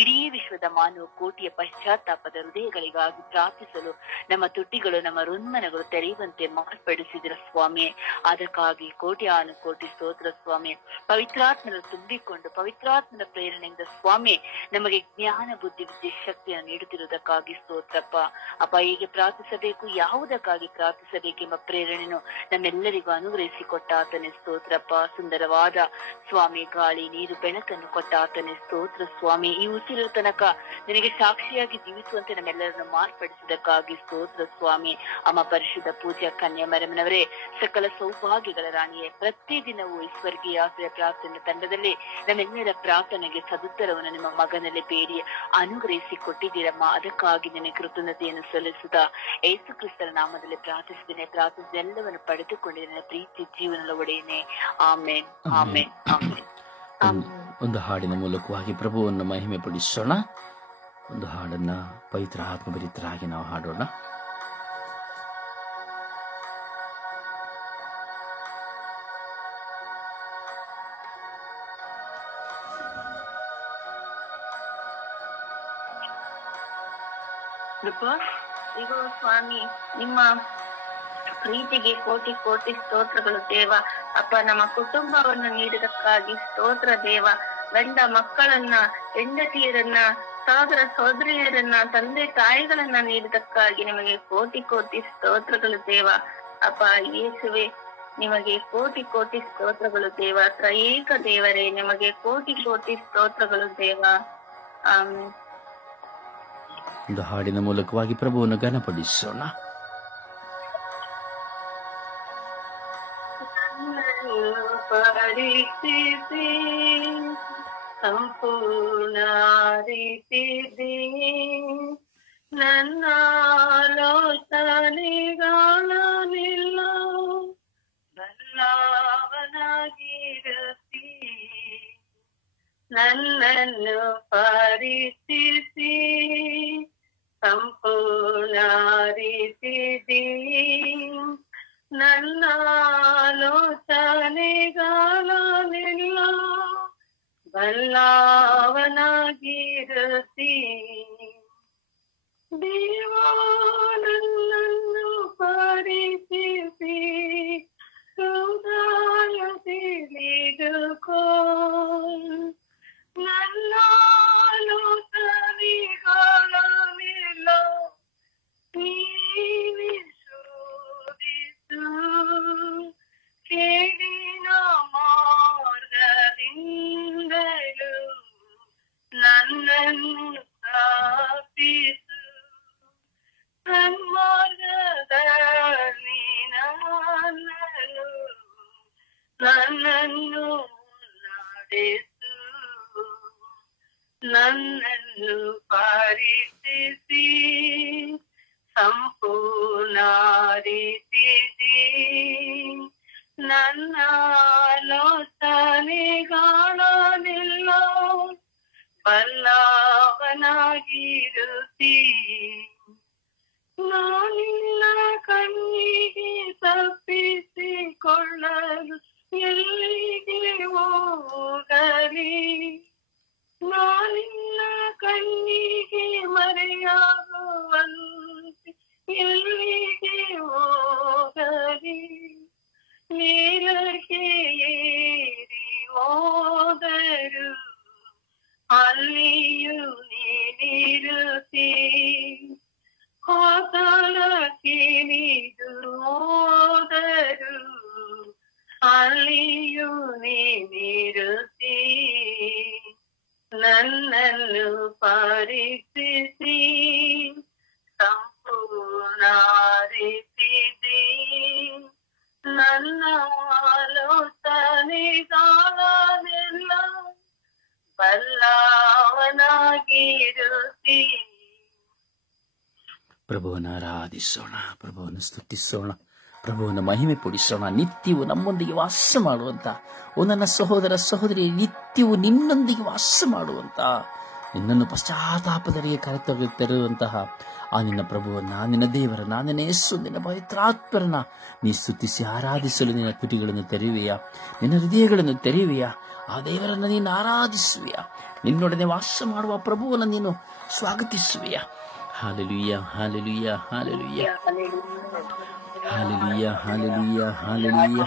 ಇಡೀ ವಿಶ್ವದ ಮಾನವ ಕೋಟಿಯ ಪಶ್ಚಾತ್ತಾಪದ ಹೃದಯಗಳಿಗಾಗಿ ಪ್ರಾರ್ಥಿಸಲು ನಮ್ಮ ತುಟಿಗಳು ನಮ್ಮ ರುನ್ಮನಗಳು ತೆರೆಯುವಂತೆ ಮಾರ್ಪಡಿಸಿದಿರ ಸ್ವಾಮಿ. ಅದಕ್ಕಾಗಿ ಕೋಟಿ ಅನುಕೋಟಿ ಸ್ತೋತ್ರ ಸ್ವಾಮಿ. ಪವಿತ್ರಾತ್ಮನ ತುಂಬಿಕೊಂಡು ಪವಿತ್ರಾತ್ಮನ ಪ್ರೇರಣೆಯಿಂದ ಸ್ವಾಮಿ ನಮಗೆ ಜ್ಞಾನ ಬುದ್ಧಿ ವಿದ್ಯೆ ಶಕ್ತಿಯನ್ನು ನೀಡುತ್ತಿರುವುದಕ್ಕಾಗಿ ಸ್ತೋತ್ರಪ್ಪ. ಅಪ್ಪ, ಹೇಗೆ ಪ್ರಾರ್ಥಿಸಬೇಕು, ಯಾವುದಕ್ಕಾಗಿ ಪ್ರಾರ್ಥಿಸಬೇಕೆಂಬ ಪ್ರೇರಣೆಯನ್ನು ನಮ್ಮೆಲ್ಲರಿಗೂ ಅನುಗ್ರಹಿಸಿ ಕೊಟ್ಟ ಆತನೇ ಸ್ತೋತ್ರಪ್ಪ. ಸುಂದರವಾದ ಸ್ವಾಮಿ ಗಾಳಿ ನೀರು ಬೆಳಕನ್ನು ಕೊಟ್ಟ ಆತನೇ ಆರಾಧನೆ ಸ್ತೋತ್ರ ಸ್ವಾಮಿ. ಈ ಉಸಿರು ತನಕ ನಿನಗೆ ಸಾಕ್ಷಿಯಾಗಿ ಜೀವಿಸುವಂತೆ ನಮ್ಮೆಲ್ಲರನ್ನು ಮಾರ್ಪಡಿಸಿದಕ್ಕಾಗಿ ಸ್ತೋತ್ರ ಸ್ವಾಮಿ. ಅಮ್ಮ ಪರಿಶುದ್ಧ ಪೂಜ್ಯ ಕನ್ಯಾ ಮರಿಯಮ್ಮನವರೇ, ಸಕಲ ಸೌಭಾಗ್ಯಗಳ ರಾಣಿಯೇ, ಪ್ರತಿದಿನವೂ ಈಶ್ವರ್ಗೀಯ ಆಶ್ರಯ ಪ್ರಾರ್ಥನೆ ತಂಡದಲ್ಲಿ ನಮ್ಮೆಲ್ಲರ ಪ್ರಾರ್ಥನೆಗೆ ಸದುತ್ತರವನ್ನು ನಿಮ್ಮ ಮಗನಲ್ಲಿ ಬೇಡಿ ಅನುಗ್ರಹಿಸಿ ಕೊಟ್ಟಿದ್ದೀರಮ್ಮ. ಅದಕ್ಕಾಗಿ ನಿನ್ನ ಕೃತಜ್ಞತೆಯನ್ನು ಸಲ್ಲಿಸುತ್ತಾ ಯೇಸು ಕ್ರಿಸ್ತರ ನಾಮದಲ್ಲಿ ಪ್ರಾರ್ಥಿಸಿದ್ದೇನೆ. ಪ್ರಾರ್ಥಿಸಿದ ಎಲ್ಲವನ್ನು ಪಡೆದುಕೊಂಡಿದ್ದೇನೆ. ಪ್ರೀತಿ ಜೀವನದ ಒಡೆಯನೆ. ಆಮೇನ್, ಆಮೇನ್, ಆಮೇನ್. ಒಂದು ಹಾಡಿನ ಮೂಲಕವಾಗಿ ಪ್ರಭುವನ್ನು ಮಹಿಮೆ ಪಡಿಸೋಣ. ಒಂದು ಹಾಡನ್ನ ಪವಿತ್ರ ಆತ್ಮಭರಿತರಾಗಿ ನಾವು ಹಾಡೋಣ. ಇಗೋ ಸ್ವಾಮಿ, ನಿಮ್ಮ ಪ್ರೀತಿಗೆ ಕೋಟಿ ಕೋಟಿ ಸ್ತೋತ್ರಗಳು ದೇವ. ಅಪ್ಪ, ನಮ್ಮ ಕುಟುಂಬವನ್ನು ನೀಡಿದಕ್ಕಾಗಿ ಸ್ತೋತ್ರ ದೇವ. ಗಂಡ ಮಕ್ಕಳನ್ನ, ಹೆಂಡತಿಯರನ್ನ, ಸಹೋದರ ಸಹೋದರಿಯರನ್ನ, ತಂದೆ ತಾಯಿಗಳನ್ನ ನೀಡಿದಕ್ಕಾಗಿ ನಿಮಗೆ ಕೋಟಿ ಕೋಟಿ ಸ್ತೋತ್ರಗಳು ದೇವ. ಅಪ್ಪ ಯೇಸುವೆ, ನಿಮಗೆ ಕೋಟಿ ಕೋಟಿ ಸ್ತೋತ್ರಗಳು ದೇವ. ತ್ರಯೇಕ ದೇವರೇ, ನಿಮಗೆ ಕೋಟಿ ಕೋಟಿ ಸ್ತೋತ್ರಗಳು ದೇವ. ಆಮೆನ್. ಒಂದು ಹಾಡಿನ ಮೂಲಕವಾಗಿ ಪ್ರಭುವನ್ನು ಘನಪಡಿಸೋಣ. ಪರೀಕ್ಷಿಸಿ ಸಂಪೂರ್ಣ ರೀತಿದೆ ನನ್ನ ಆಲೋಚನೆಗಳನ್ನೆಲ್ಲ ಬಲ್ಲವನಾಗಿರುತ್ತಿ. ನನ್ನನ್ನು ಪರೀಕ್ಷಿಸಿ ಸಂಪೂರ್ಣ ರೀತಿದೆ ನನ್ನ ಆಲೋಚನೆಗಳನ್ನೆಲ್ಲ ಬಲ್ಲವನಾಗಿರುತ್ತಿ. ದೇವಾ ನನ್ನನ್ನು ಪರೀಕ್ಷಿಸಿ ಹೃದಯ ತಿಳಿದುಕೋ. ನನ್ನ ಆಲೋಚನೆಗಳನ್ನೆಲ್ಲ ನೀನೇ ಶೋಧಿಸು. ಕೇಳಿನ ಮಾರ್ಗದಿಂದಲೂ ನನ್ನನ್ನು ಸ್ಥಾಪಿಸು. ಸನ್ಮಾರ್ಗದಲ್ಲಿ ನನ್ನನ್ನು ನಡೆಸು. ನನ್ನನ್ನು ಪರೀಕ್ಷಿಸಿ ಸಂಪೂರ್ಣ ರೀತಿದೆ ನನ್ನ ಆಲೋಚನೆಗಳನ್ನೆಲ್ಲ ಬಲ್ಲವನಾಗಿರುತ್ತಿ. ನಾನಿನ್ನ ಕಣ್ಣಿಗೆ ತಪ್ಪಿಸಿಕೊಳ್ಳಲು ಎಲ್ಲಿಗೆ ಹೋಗಲಿ. ನಾನಿನ್ನ ಕಣ್ಣಿಗೆ ಮರೆಯಾಗುವಂತೆ ಎಲ್ಲಿಗೆ ಹೋಗಲಿ. ನೀರಕ್ಕೆ ಏರಿ ಹೋದರು ಅಲ್ಲಿಯೂ ನೀನಿರುತ್ತಿ. ಪಾತಾಳಕ್ಕೆ ಇಳಿದು ಹೋದರು ಅಲ್ಲಿಯೂ ನೀನಿರುತ್ತಿ. ನನ್ನನ್ನು ಪರೀಕ್ಷಿಸಿ ಸಂಪೂರ್ಣ ರೀತಿದೆ ನನ್ನ ಆಲೋಚನೆಗಳನ್ನೆಲ್ಲ ಬಲ್ಲವನಾಗಿರುತ್ತಿ. ಪ್ರಭುವನ್ನು ಆರಾಧಿಸೋಣ, ಪ್ರಭುವನ್ನು ಸ್ತುತಿಸೋಣ, ಪ್ರಭುವನ್ನು ಮಹಿಮೆ ಪಡಿಸೋಣ. ನಿತ್ಯವೂ ನಮ್ಮೊಂದಿಗೆ ವಾಸ ಮಾಡುವಂತ ನನ್ನ ಸಹೋದರ ಸಹೋದರಿ, ನಿತ್ಯವೂ ನಿನ್ನೊಂದಿಗೆ ವಾಸ ಮಾಡುವಂತ, ನಿನ್ನನ್ನು ಪಶ್ಚಾತ್ತಾಪದರಿಗೆ ಕರೆತರುವಂತಹ ಆ ನಿನ್ನ ಪ್ರಭುವನ್ನ, ನಿನ್ನ ದೇವರನ್ನ, ನಿನ್ನ ಯೇಸು, ನಿನ್ನ ಪವಿತ್ರಾತ್ಮರನ್ನ ನೀ ಸ್ತುತಿಸಿ ಆರಾಧಿಸಲು ನಿನ್ನ ತುಟಿಗಳನ್ನು ತೆರೆಯುವೆಯಾ, ನಿನ್ನ ಹೃದಯಗಳನ್ನು ತೆರೆಯುವೆಯಾ. ಆ ದೇವರನ್ನ ನೀನು ಆರಾಧಿಸುವೆಯಾ, ನಿನ್ನೊಡನೆ ವಾಸ ಮಾಡುವ ಪ್ರಭುವನ್ನ ನೀನು ಸ್ವಾಗತಿಸುವೆಯಾ. Hallelujah, hallelujah, hallelujah, hallelujah, hallelujah, hallelujah.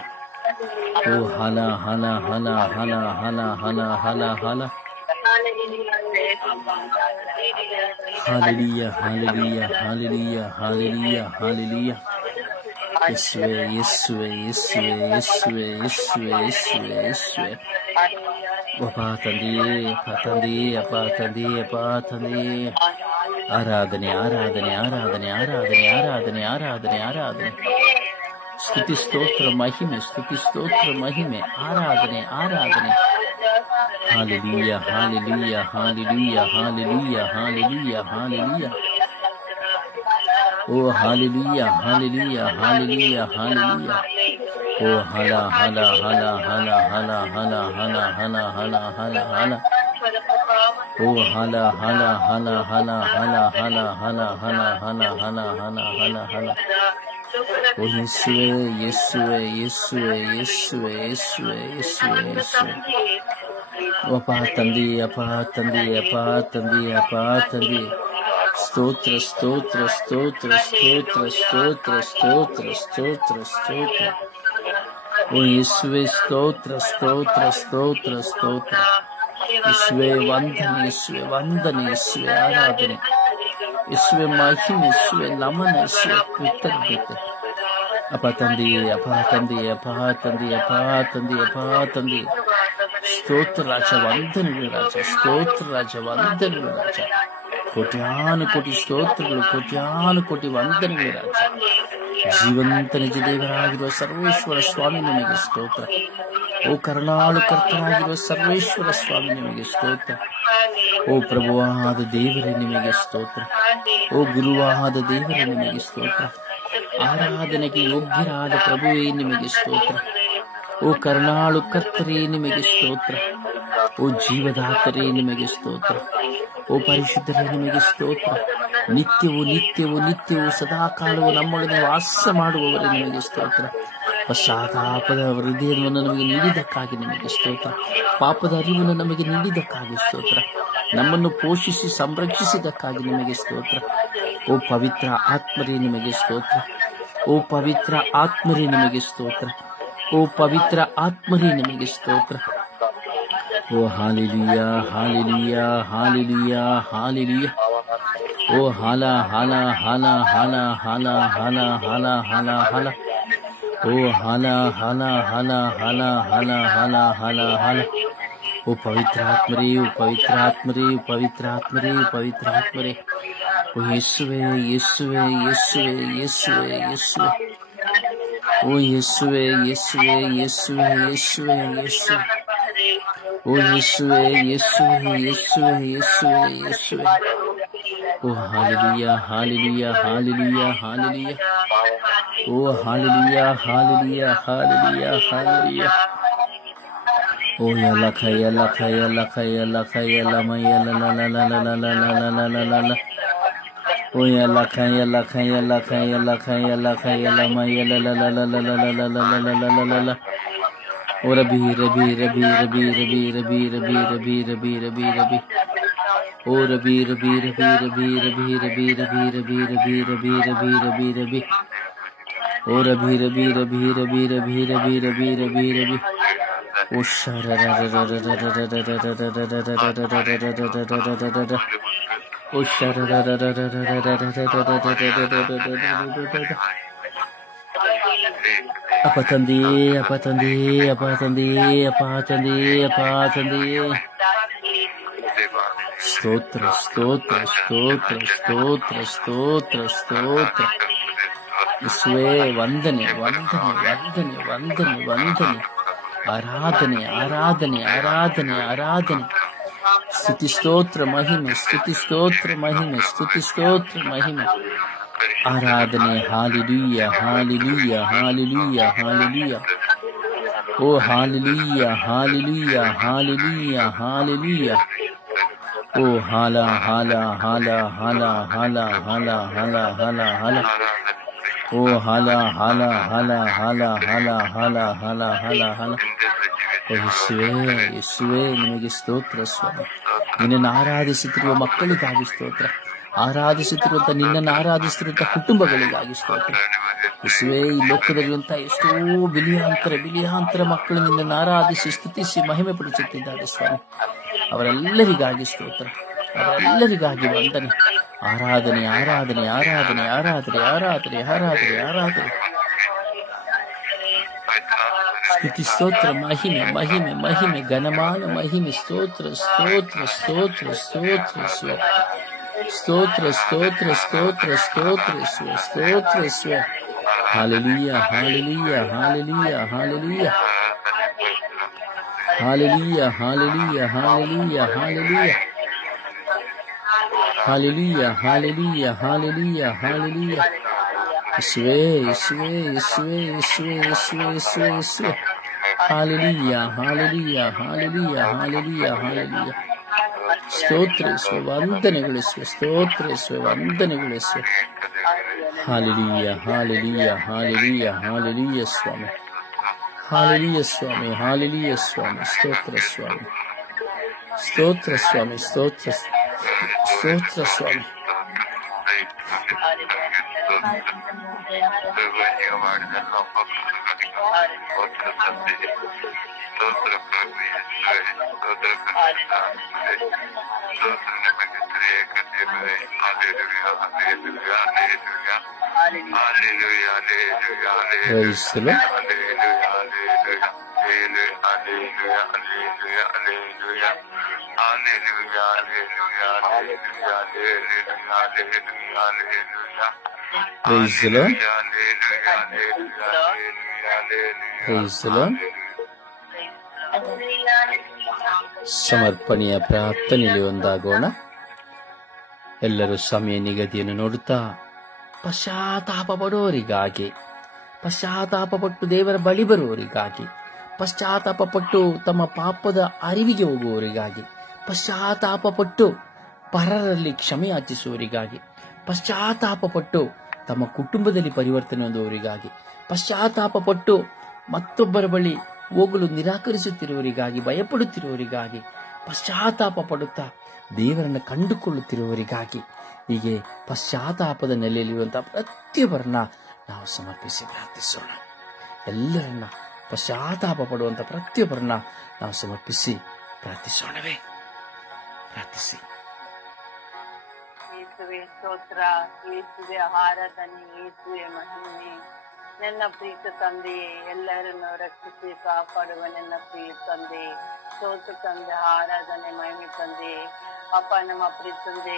ಓ ಹಲ ಹಲ ಹಲ ಹಲ ಹಲ ಹಲ ಹಲ ಹಲ. Hallelujah, hallelujah, hallelujah, hallelujah, hallelujah. ಯೇಸುವೇ, ಯೇಸುವೇ, ಯೇಸುವೇ, ಯೇಸುವೇ, ಯೇಸುವೇ, ಯೇಸುವೇ, ಯೇಸುವೇ. ಅಪ್ಪ ತಂದೆಯೇ, ಅಪ್ಪ ತಂದೆಯೇ, ಅಪ್ಪ ತಂದೆಯೇ, ಅಪ್ಪ ತಂದೆಯೇ. ಆರಾಧನೆ ಆರಾಧನೆ ಆರಾಧನೆ ಆರಾಧನೆ ಆರಾಧನೆ ಆರಾಧನೆ ಆರಾಧನೆ. ಸ್ತುತಿ ಸ್ತೋತ್ರ ಮಹಿಮೆ, ಸ್ತುತಿ ಸ್ತೋತ್ರ ಮಹಿಮೆ, ಆರಾಧನೆ ಆರಾಧನೆ. Hallelujah hallelujah hallelujah hallelujah hallelujah hallelujah. ಓ ಹಾಲೆಲೂಯ ಹಾಲೆಲೂಯ ಹಾಲೆಲೂಯ ಹಾಲೆಲೂಯ. ಓ ಹಲ ಹಲ ಹಲ ಹಲ ಹಲ ಹಲ ಹಲ ಹಲ ಹಲ ಹಲ ಹಲ. ಓ ಹಲ ಹಲ ಹಲ ಹಲ ಹಲ ಹಲ ಹಲ ಹಲ ಹಲ ಹಲ ಹಲ ಹಲ ಹಲ. ಓ ಯೇಸುವೆ ಯೇಸುವೆ ಯೇಸುವೆ ಯೇಸುವೆ ಯೇಸುವೆ ಯೇಸುವೆ ಯೇಸುವೆ. ಅಪ್ಪ ತಂದೆ, ಅಪ್ಪ ತಂದೆ, ಅಪ್ಪ ತಂದೆ, ಅಪ್ಪ ತಂದೆ. ಸ್ತೋತ್ರ ಸ್ತೋತ್ರ ಸ್ತೋತ್ರ ಸ್ತೋತ್ರ ಸ್ತೋತ್ರ ಸ್ತೋತ್ರ ಸ್ತೋತ್ರ ಸ್ತೋತ್ರ. ಓ ಯೇಸುವೆ ಸ್ತೋತ್ರ ಸ್ತೋತ್ರ ಸ್ತೋತ್ರ ಸ್ತೋತ್ರ. ಯೇಸುವೆ ವಂದನೆ, ಯೇಸುವೆ ವಂದನೆ, ಯೇಸುವೆ ಆರಾಧನೆ, ಯೇಸುವೆ ಮಹಿಮೆ, ಯೇಸುವೆ ನಮನ, ಯೇಸುವೆ ಕೃತಜ್ಞತೆ. ಅಪ್ಪ ತಂದೆ, ಅಪ್ಪ ತಂದೆ, ಅಪ್ಪ ತಂದೆ, ಅಪ್ಪ ತಂದೆ, ಅಪ್ಪ ತಂದೆ. ಸ್ತೋತ್ರ ರಾಜ, ವಂದನೆಗಳು ರಾಜ, ಸ್ತೋತ್ರ ರಾಜ, ವಂದನೆಗಳು ರಾಜ. ಕೋಟ್ಯಾನು ಕೋಟಿ ಸ್ತೋತ್ರಗಳು, ಕೋಟ್ಯಾನು ಕೋಟಿ ವಂದನೆಗಳು ರಾಜ. ಜೀವಂತ ನಿಜ ದೇವರಾಗಿರುವ ಸರ್ವೇಶ್ವರ ಸ್ವಾಮಿ ನಿಮಗೆ ಸ್ತೋತ್ರ. ಓ ಕರುಣಾಳು ಕರ್ತನಾಗಿರುವ ಸರ್ವೇಶ್ವರ ಸ್ವಾಮಿ ನಿಮಗೆ ಸ್ತೋತ್ರ. ಓ ಪ್ರಭುವಾದ ದೇವರೇ ನಿಮಗೆ ಸ್ತೋತ್ರ. ಓ ಗುರುವಾದ ದೇವರೇ ನಿಮಗೆ ಸ್ತೋತ್ರ. ಆರಾಧನೆಗೆ ಯೋಗ್ಯರಾದ ಪ್ರಭುವೇ ನಿಮಗೆ ಸ್ತೋತ್ರ. ಓ ಕರುಣಾಳು ಕರ್ತರೇ ನಿಮಗೆ ಸ್ತೋತ್ರ. ಓ ಜೀವದಾತರೇ ನಿಮಗೆ ಸ್ತೋತ್ರ. ಓ ಪರಿಶುದ್ಧರೇ ನಿಮಗೆ ಸ್ತೋತ್ರ. ನಿತ್ಯವೂ ನಿತ್ಯವೂ ನಿತ್ಯವೂ ಸದಾಕಾಲವು ನಮ್ಮೊಡನೆ ವಾಸ ಮಾಡುವವರೇ ನಿಮಗೆ ಸ್ತೋತ್ರ. ಪಶ್ಚಾತ್ತಾಪದ ಹೃದಯವನ್ನು ನಮಗೆ ನೀಡಿದ್ದಕ್ಕಾಗಿ ನಿಮಗೆ ಸ್ತೋತ್ರ. ಪಾಪದ ಅರಿವನ್ನು ನಮಗೆ ನೀಡಿದ್ದಕ್ಕಾಗಿ ಸ್ತೋತ್ರ. ನಮ್ಮನ್ನು ಪೋಷಿಸಿ ಸಂರಕ್ಷಿಸಿದ್ದಕ್ಕಾಗಿ ನಿಮಗೆ ಸ್ತೋತ್ರ. ಓ ಪವಿತ್ರ ಆತ್ಮರೇ ನಿಮಗೆ ಸ್ತೋತ್ರ. ಓ ಪವಿತ್ರ ಆತ್ಮರೇ ನಿಮಗೆ ಸ್ತೋತ್ರ. ಓ ಪವಿತ್ರ ಆತ್ಮರೇ ನಿಮಗೆ ಸ್ತೋತ್ರ. ಓ ಹಾಲೆಲೂಯ ಹಾಲೆಲೂಯ ಹಾಲೆಲೂಯ ಹಾಲೆಲೂಯ. ಓ ಹಾಲ ಹಾಲ ಹಾಲ ಹಾಲ ಹಾಲ ಹಾಲ ಹಾಲ ಹಾಲ ಹಾಲ. ಓ ಹಾಲ ಹಾಲ ಹಾಲ ಹಾಲ ಹಾಲ ಹಾಲ ಹಾಲ ಹಾಲ. ಓ ಪವಿತ್ರಾತ್ಮರೇ, ಓ ಪವಿತ್ರಾತ್ಮರೇ, ಪವಿತ್ರಾತ್ಮರೇ, ಪವಿತ್ರಾತ್ಮರೇ. ಓ ಯೇಸುವೆ ಯೇಸುವೆ ಯೇಸುವೆ ಯೇಸುವೆ ಯೇಸುವೆ. ಓ ಯೇಸುವೆ ಯೇಸುವೆ ಯೇಸುವೆ ಯೇಸುವೆ ಯೇಸುವೆ. ಓ ಯೇಸುವೆ ಯೇಸುವೆ ಯೇಸುವೆ ಯೇಸುವೆ ಯೇಸುವೆ. ಓ ಹಾಲೆಲೂಯ ಹಾಲೆಲೂಯ ಹಾಲೆಲೂಯ ಹಾಲೆಲೂಯ. ಓ ಹಾಲೆಲೂಯ ಹಾಲೆಲೂಯ ಹಾಲೆಲೂಯ ಹಾಲೆಲೂಯ. ಓ ಯಲಖ ಯಲಖ ಯಲಖ ಯಲಖ ಯಲಮ ಯಲಲಲಲಲಲಲಲಲಲಲಲ. ಓ ಯಲಖ ಯಲಖ ಯಲಖ ಯಲಖ ಯಲಖ ಯಲಮ ಯಲಲಲಲಲಲಲಲಲಲಲಲಲ. ಓ ರಬಿ ರಬಿ ರಬಿ ರಬಿ ರಬಿ ರಬಿ ರಬಿ ರಬಿ ರಬಿ ರಬಿ ರಬಿ. ಓ ರಬಿ ರಬಿ ರಬಿ ರಬಿ ರಬಿ ರಬಿ ರಬಿ ರಬಿ ರಬಿ ರಬಿ ರಬಿ ರಬಿ ರಬಿ. ಓ ರಬಿ ರಬಿ ರಬಿ ರಬಿ ರಬಿ ರಬಿ ರಬಿ ರಬಿ ರಬಿ. ಓ ಶರ ಓ ಶರ. ಅಪ್ಪ ತಂದೆಯೇ, ಅಪ್ಪ ತಂದೆಯೇ, ಅಪ್ಪ ತಂದೆಯೇ, ಅಪ್ಪ ತಂದೆಯೇ, ಅಪ್ಪ ತಂದೆಯೇ. ಸ್ತೋತ್ರ ಸ್ತೋತ್ರ ಸ್ತೋತ್ರ ಸ್ತೋತ್ರ ಸ್ತೋತ್ರ ಸ್ತೋತ್ರ. ಯೇಸುವೇ ವಂದನೆ ವಂದನೆ ವಂದನೆ ವಂದನೆ ವಂದನೆ. ಆರಾಧನೆ ಆರಾಧನೆ ಆರಾಧನೆ ಆರಾಧನೆ. ಸ್ತುತಿ ಸ್ತೋತ್ರ ಮಹಿಮೆ, ಸ್ತುತಿ ಸ್ತೋತ್ರ ಮಹಿಮೆ, ಸ್ತುತಿ ಸ್ತೋತ್ರ ಮಹಿಮೆ. ಆರಾಧನೆ. Hallelujah hallelujah hallelujah hallelujah. ಓ ಹಾಲೆಲೂಯ ಹಾಲೆಲೂಯ ಹಾಲೆಲೂಯ ಹಾಲೆಲೂಯ. ಓ ಹಾಲ ಹಾಲ ಹಾಲ ಹಾಲ ಹಾಲ ಹಾಲ ಹಾಲ ಹಾಲ ಹಾಲ. ಓ ಹಾಲ ಹಾಲ ಹಾಲ ಹಾಲ ಹಾಲ ಹಾಲ ಹಾಲ ಹಾಲ ಹಾಲ. ಯೇಸುವೇ ಯೇಸುವೇ ನಿಮಗೆ ಸ್ತೋತ್ರ ಸ್ವಾಮಿ. ನಿನ್ನನ್ನು ಆರಾಧಿಸುತ್ತಿರುವ ಮಕ್ಕಳಿಗಾಗಿ ಸ್ತೋತ್ರ. ಆರಾಧಿಸುತ್ತಿರುವಂತ ನಿನ್ನನ್ನು ಆರಾಧಿಸುತ್ತಿರುವಂತ ಕುಟುಂಬಗಳಿಗಾಗಿ ಸ್ತೋತ್ರ. ಯೇಸುವೇ ಈ ಲೋಕದಲ್ಲಿರುವಂತಹ ಎಷ್ಟೋ ಬಿಲಿಯಾಂತರ ಮಕ್ಕಳು ನಿನ್ನನ್ನು ಆರಾಧಿಸಿ ಸ್ತುತಿಸಿ ಮಹಿಮೆ ಪಡಿಸುತ್ತಿದ್ದಾರೆ ಸ್ವಾಮಿ. ಅವರೆಲ್ಲರಿಗಾಗಿ ಸ್ತೋತ್ರ, ಅವರೆಲ್ಲರಿಗಾಗಿ ವಂದನೆ. ಆರಾಧನೆ ಆರಾಧನೆ ಆರಾಧನೆ ಆರಾಧನೆ ಆರಾಧನೆ ಆರಾಧನೆ ಆರಾಧನೆ. ಸ್ತುತಿ ಸ್ತೋತ್ರ ಮಹಿಮೆ ಮಹಿಮೆ ಮಹಿಮೆ ಘನಮಾನ ಮಹಿಮೆ ಸ್ತೋತ್ರ ಸ್ತೋತ್ರ ಸ್ತೋತ್ರ ಸ್ತೋತ್ರ ಸ್ತೋತ್ರ ಸ್ತೋತ್ರ ಸ್ತೋತ್ರ ಸ್ತೋತ್ರ ಸ್ತೋತ್ರ hallelujah hallelujah hallelujah hallelujah hallelujah hallelujah hallelujah hallelujah hallelujah hallelujah hallelujah hallelujah ಯೇಸುವೇ ಯೇಸುವೇ ಯೇಸುವೇ ಯೇಸುವೇ ಯೇಸುವೇ ಯೇಸುವೇ ಯೇಸುವೇ hallelujah hallelujah hallelujah hallelujah hallelujah ಸ್ತೋತ್ರಿಸುವ ವಂದನೆಗೊಳಿಸುವ ಸ್ತೋತ್ರಿಸುವ ವಂದನೆಗೊಳಿಸುವ ಹಾಲೆಲೂಯ ಹಾಲೆಲೂಯ ಹಾಲೆಲೂಯ ಹಾಲೆಲೂಯ ಸ್ವಾಮಿ ಹಾಲೆಲೂಯ ಸ್ವಾಮಿ ಹಾಲೆಲೂಯ ಸ್ವಾಮಿ ಸ್ತೋತ್ರ ಸ್ವಾಮಿ ಸ್ತೋತ್ರ ಸ್ವಾಮಿ ಸ್ತೋತ್ರ ಸ್ತೋತ್ರ ಸ್ವಾಮಿ Praise the Lord. Praise the Lord. ಸಮರ್ಪಣೆಯ ಪ್ರಾರ್ಥನೆಯಲ್ಲಿ ಒಂದಾಗೋಣ. ಎಲ್ಲರೂ ಸಮಯ ನಿಗದಿಯನ್ನು ನೋಡುತ್ತಾ ಪಶ್ಚಾತ್ತಾಪ ಪಡುವವರಿಗಾಗಿ, ಪಶ್ಚಾತ್ತಾಪ ಪಟ್ಟು ದೇವರ ಬಳಿ ಬರುವವರಿಗಾಗಿ, ಪಶ್ಚಾತ್ತಾಪ ಪಟ್ಟು ತಮ್ಮ ಪಾಪದ ಅರಿವಿಗೆ ಹೋಗುವವರಿಗಾಗಿ, ಪಶ್ಚಾತ್ತಾಪ ಪಟ್ಟು ಪರರಲ್ಲಿ ಕ್ಷಮೆ ಯಾಚಿಸುವವರಿಗಾಗಿ, ಪಶ್ಚಾತ್ತಾಪ ಪಟ್ಟು ತಮ್ಮ ಕುಟುಂಬದಲ್ಲಿ ಪರಿವರ್ತನೆ ಹೊಂದುವವರಿಗಾಗಿ, ಪಶ್ಚಾತ್ತಾಪ ಪಟ್ಟು ಮತ್ತೊಬ್ಬರ ಬಳಿ ಹೋಗಲು ನಿರಾಕರಿಸುತ್ತಿರುವವರಿಗಾಗಿ, ಭಯಪಡುತ್ತಿರುವವರಿಗಾಗಿ, ಪಶ್ಚಾತ್ತಾಪ ಪಡುತ್ತಾ ದೇವರನ್ನು ಕಂಡುಕೊಳ್ಳುತ್ತಿರುವವರಿಗಾಗಿ, ಹೀಗೆ ಪಶ್ಚಾತ್ತಾಪದ ನೆಲೆಯಲ್ಲಿರುವಂತಹ ಪ್ರತಿಯೊಬ್ಬರನ್ನ ನಾವು ಸಮರ್ಪಿಸಿ ಪ್ರಾರ್ಥಿಸೋಣ. ಎಲ್ಲರನ್ನ ಪಶ್ಚಾತ್ತಾಪ ಪಡುವಂತ ಪ್ರತಿಯೊಬ್ಬರನ್ನ ನಾವು ಸಮರ್ಪಿಸಿ ಪ್ರಾರ್ಥಿಸೋಣವೇ. ಪ್ರಾರ್ಥಿಸಿ. ಯೇಸುವೆ ಸ್ತೋತ್ರ, ಯೇಸುವೆ ಆರಾಧನೆ, ಯೇಸುವೆ ಮಹಿಮೆ. ನನ್ನ ಪ್ರೀತ ತಂದೆಯೇ, ಎಲ್ಲರನ್ನು ರಕ್ಷಿಸಿ ಕಾಪಾಡುವ ನನ್ನ ಪ್ರಿಯ ತಂದೆ, ಸ್ತೋತ್ರ ತಂದೆ, ಆರಾಧನೆ ಮಹಿಮೆ ತಂದೆ. ಅಪ್ಪ, ನಮ್ಮ ಪ್ರಿಯ ತಂದೆ,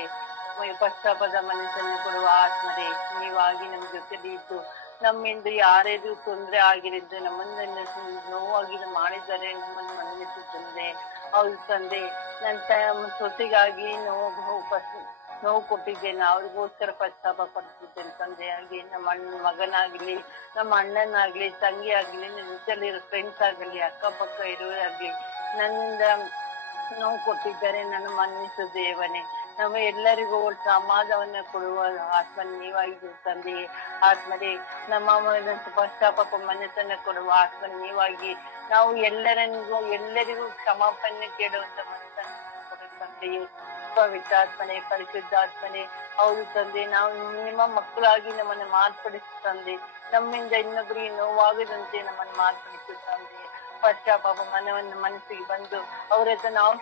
ಪಶ್ಚಾತ್ತಾಪದ ಮನಸ್ಸನ್ನು ಕೊಡುವ ಆತ್ಮರೇ, ನೀವಾಗಿ ನಮ್ಮ ಜೊತೆಲಿ ಇದ್ದು ನಮ್ಮಿಂದ ಯಾರೇದು ತೊಂದರೆ ಆಗಿರಿದ್ದು ನಮ್ಮನ್ನು ನೋವಾಗಿದ್ದು ಮಾಡಿದರೆ ನಮ್ಮನ್ನು ಮನ್ನಿಸು ತಂದೆ. ಹೌದು ತಂದೆ, ನನ್ನ ಸೊಸೆಗಾಗಿ ನೋವು ಕೊಟ್ಟಿದ್ದೇನೆ, ಅವ್ರಿಗೋಸ್ಕರ ಪಶ್ಚಾತ್ತಾಪ ಪಡ್ತಿದ್ದೇನೆ ತಂದೆಯಾಗಿ. ನಮ್ಮ ಮಗನಾಗ್ಲಿ, ನಮ್ಮ ಅಣ್ಣನಾಗ್ಲಿ, ತಂಗಿ ಆಗ್ಲಿ, ನನ್ನ ಜೊತೆಲಿರೋ ಫ್ರೆಂಡ್ಸ್ ಆಗಲಿ, ಅಕ್ಕಪಕ್ಕ ಇರೋರಾಗ್ಲಿ ನನ್ನಿಂದ ನೋವು ಕೊಟ್ಟಿದ್ದಾರೆ, ನನ್ನ ಮನ್ನಿಸು ದೇವನೇ. ನಮ್ಮ ಎಲ್ಲರಿಗೂ ಸಮಾಧಾನವನ್ನ ಕೊಡುವ ಆತ್ಮ ನೀವಾಗಿದ್ದು ತಂದೆ. ಆತ್ಮರೇ, ನಮ್ಮ ಪಶ್ಚಾತ್ತಾಪ ಮನಸ್ಸನ್ನ ಕೊಡುವ ಆತ್ಮ ನೀವಾಗಿ ನಾವು ಎಲ್ಲರಿಗೂ ಕ್ಷಮಾಪಣೆ ಕೇಳುವಂತ ಮನಸ್ಸನ್ನು ಕೊಡುವ ತಂದೆಯೇ. ಪವಿತ್ರಾತ್ಮನೆ, ಪರಿಶುದ್ಧಾತ್ಮನೆ, ಹೌದು ತಂದೆ, ನಾವು ನಿಮ್ಮ ಮಕ್ಕಳಾಗಿ ನಮ್ಮನ್ನು ಮಾರ್ಪಡಿಸು ತಂದೆ. ನಮ್ಮಿಂದ ಇನ್ನೊಬ್ಬರಿಗೆ ನೋವಾಗದಂತೆ ನಮ್ಮನ್ನು ಮಾರ್ಪಡಿಸು ತಂದೆ. ಪಶ್ಚಾತ್ತಾಪ ಮನಸ್ಸಿಗೆ ಬಂದು ಅವ್ರ ಹತ್ರ ನಾವು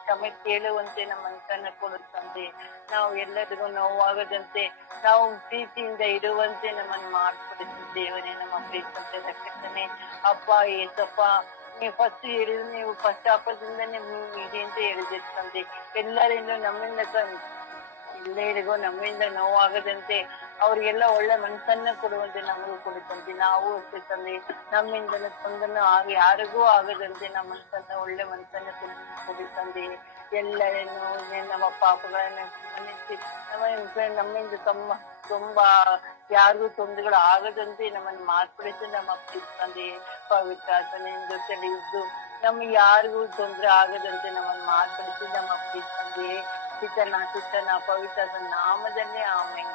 ಕ್ಷಮೆ ಕೇಳುವಂತೆ ನಮ್ಮ ಮನಸ್ಸನ್ನ ಕೊಡುತ್ತಂದೆ. ನಾವು ಎಲ್ಲರಿಗೂ ನೋವಾಗದಂತೆ ನಾವು ಪ್ರೀತಿಯಿಂದ ಇರುವಂತೆ ನಮ್ಮನ್ನು ಮಾರ್ಪಡಿಸಿದ್ದೇವನೇ. ನಮ್ಮ ಪ್ರೀತಿ ರಕ್ಷಣೆ ಅಪ್ಪ ಏಸಪ್ಪ, ನೀವು ಫಸ್ಟ್ ಹೇಳಿದ್ರು, ನೀವು ಪಶ್ಚಾತ್ತಾಪದಿಂದ ಇದೆ ಅಂತ ಹೇಳಿದಿರ್ತಂದೆ. ಎಲ್ಲರಿಂದ ಎಲ್ಲರಿಗೂ ನಮ್ಮಿಂದ ನೋವಾಗದಂತೆ ಅವ್ರಿಗೆಲ್ಲ ಒಳ್ಳೆ ಮನಸ್ಸನ್ನ ಕೊಡುವಂತೆ ನಮಗೂ ಕೊಡುತ್ತಂತೆ. ನಾವು ಅಷ್ಟೇ ತಂದೆ, ನಮ್ಮಿಂದ ತೊಂದರೆನೂ ಯಾರಿಗೂ ಆಗದಂತೆ ನಮ್ಮ ಮನಸ್ಸನ್ನ ಒಳ್ಳೆ ಮನಸ್ಸನ್ನ ಕೊಡುತ್ತಂದೆ. ಎಲ್ಲರನ್ನು ನಮ್ಮ ಪಾಪಗಳನ್ನು ಮನ್ನಿಸಿ ನಮ್ಮಿಂದ ತುಂಬಾ ಯಾರಿಗೂ ತೊಂದರೆಗಳು ಆಗದಂತೆ ನಮ್ಮನ್ನು ಮಾರ್ಪಡಿಸಿ ನಮ್ಮ ತಂದೆ. ಪವಿತ್ರಾತ್ಮನೆ ಜೊತೆಲಿ ಇದ್ದು ನಮ್ಗೆ ಯಾರಿಗೂ ತೊಂದರೆ ಆಗದಂತೆ ನಮ್ಮನ್ನು ಮಾರ್ಪಡಿಸಿ ನಮ್ಮ ತಂದೆ. ಚಿತ್ತನ ಪವಿತ್ರ ನಾಮದಲ್ಲೇ ಆಮೆನ್.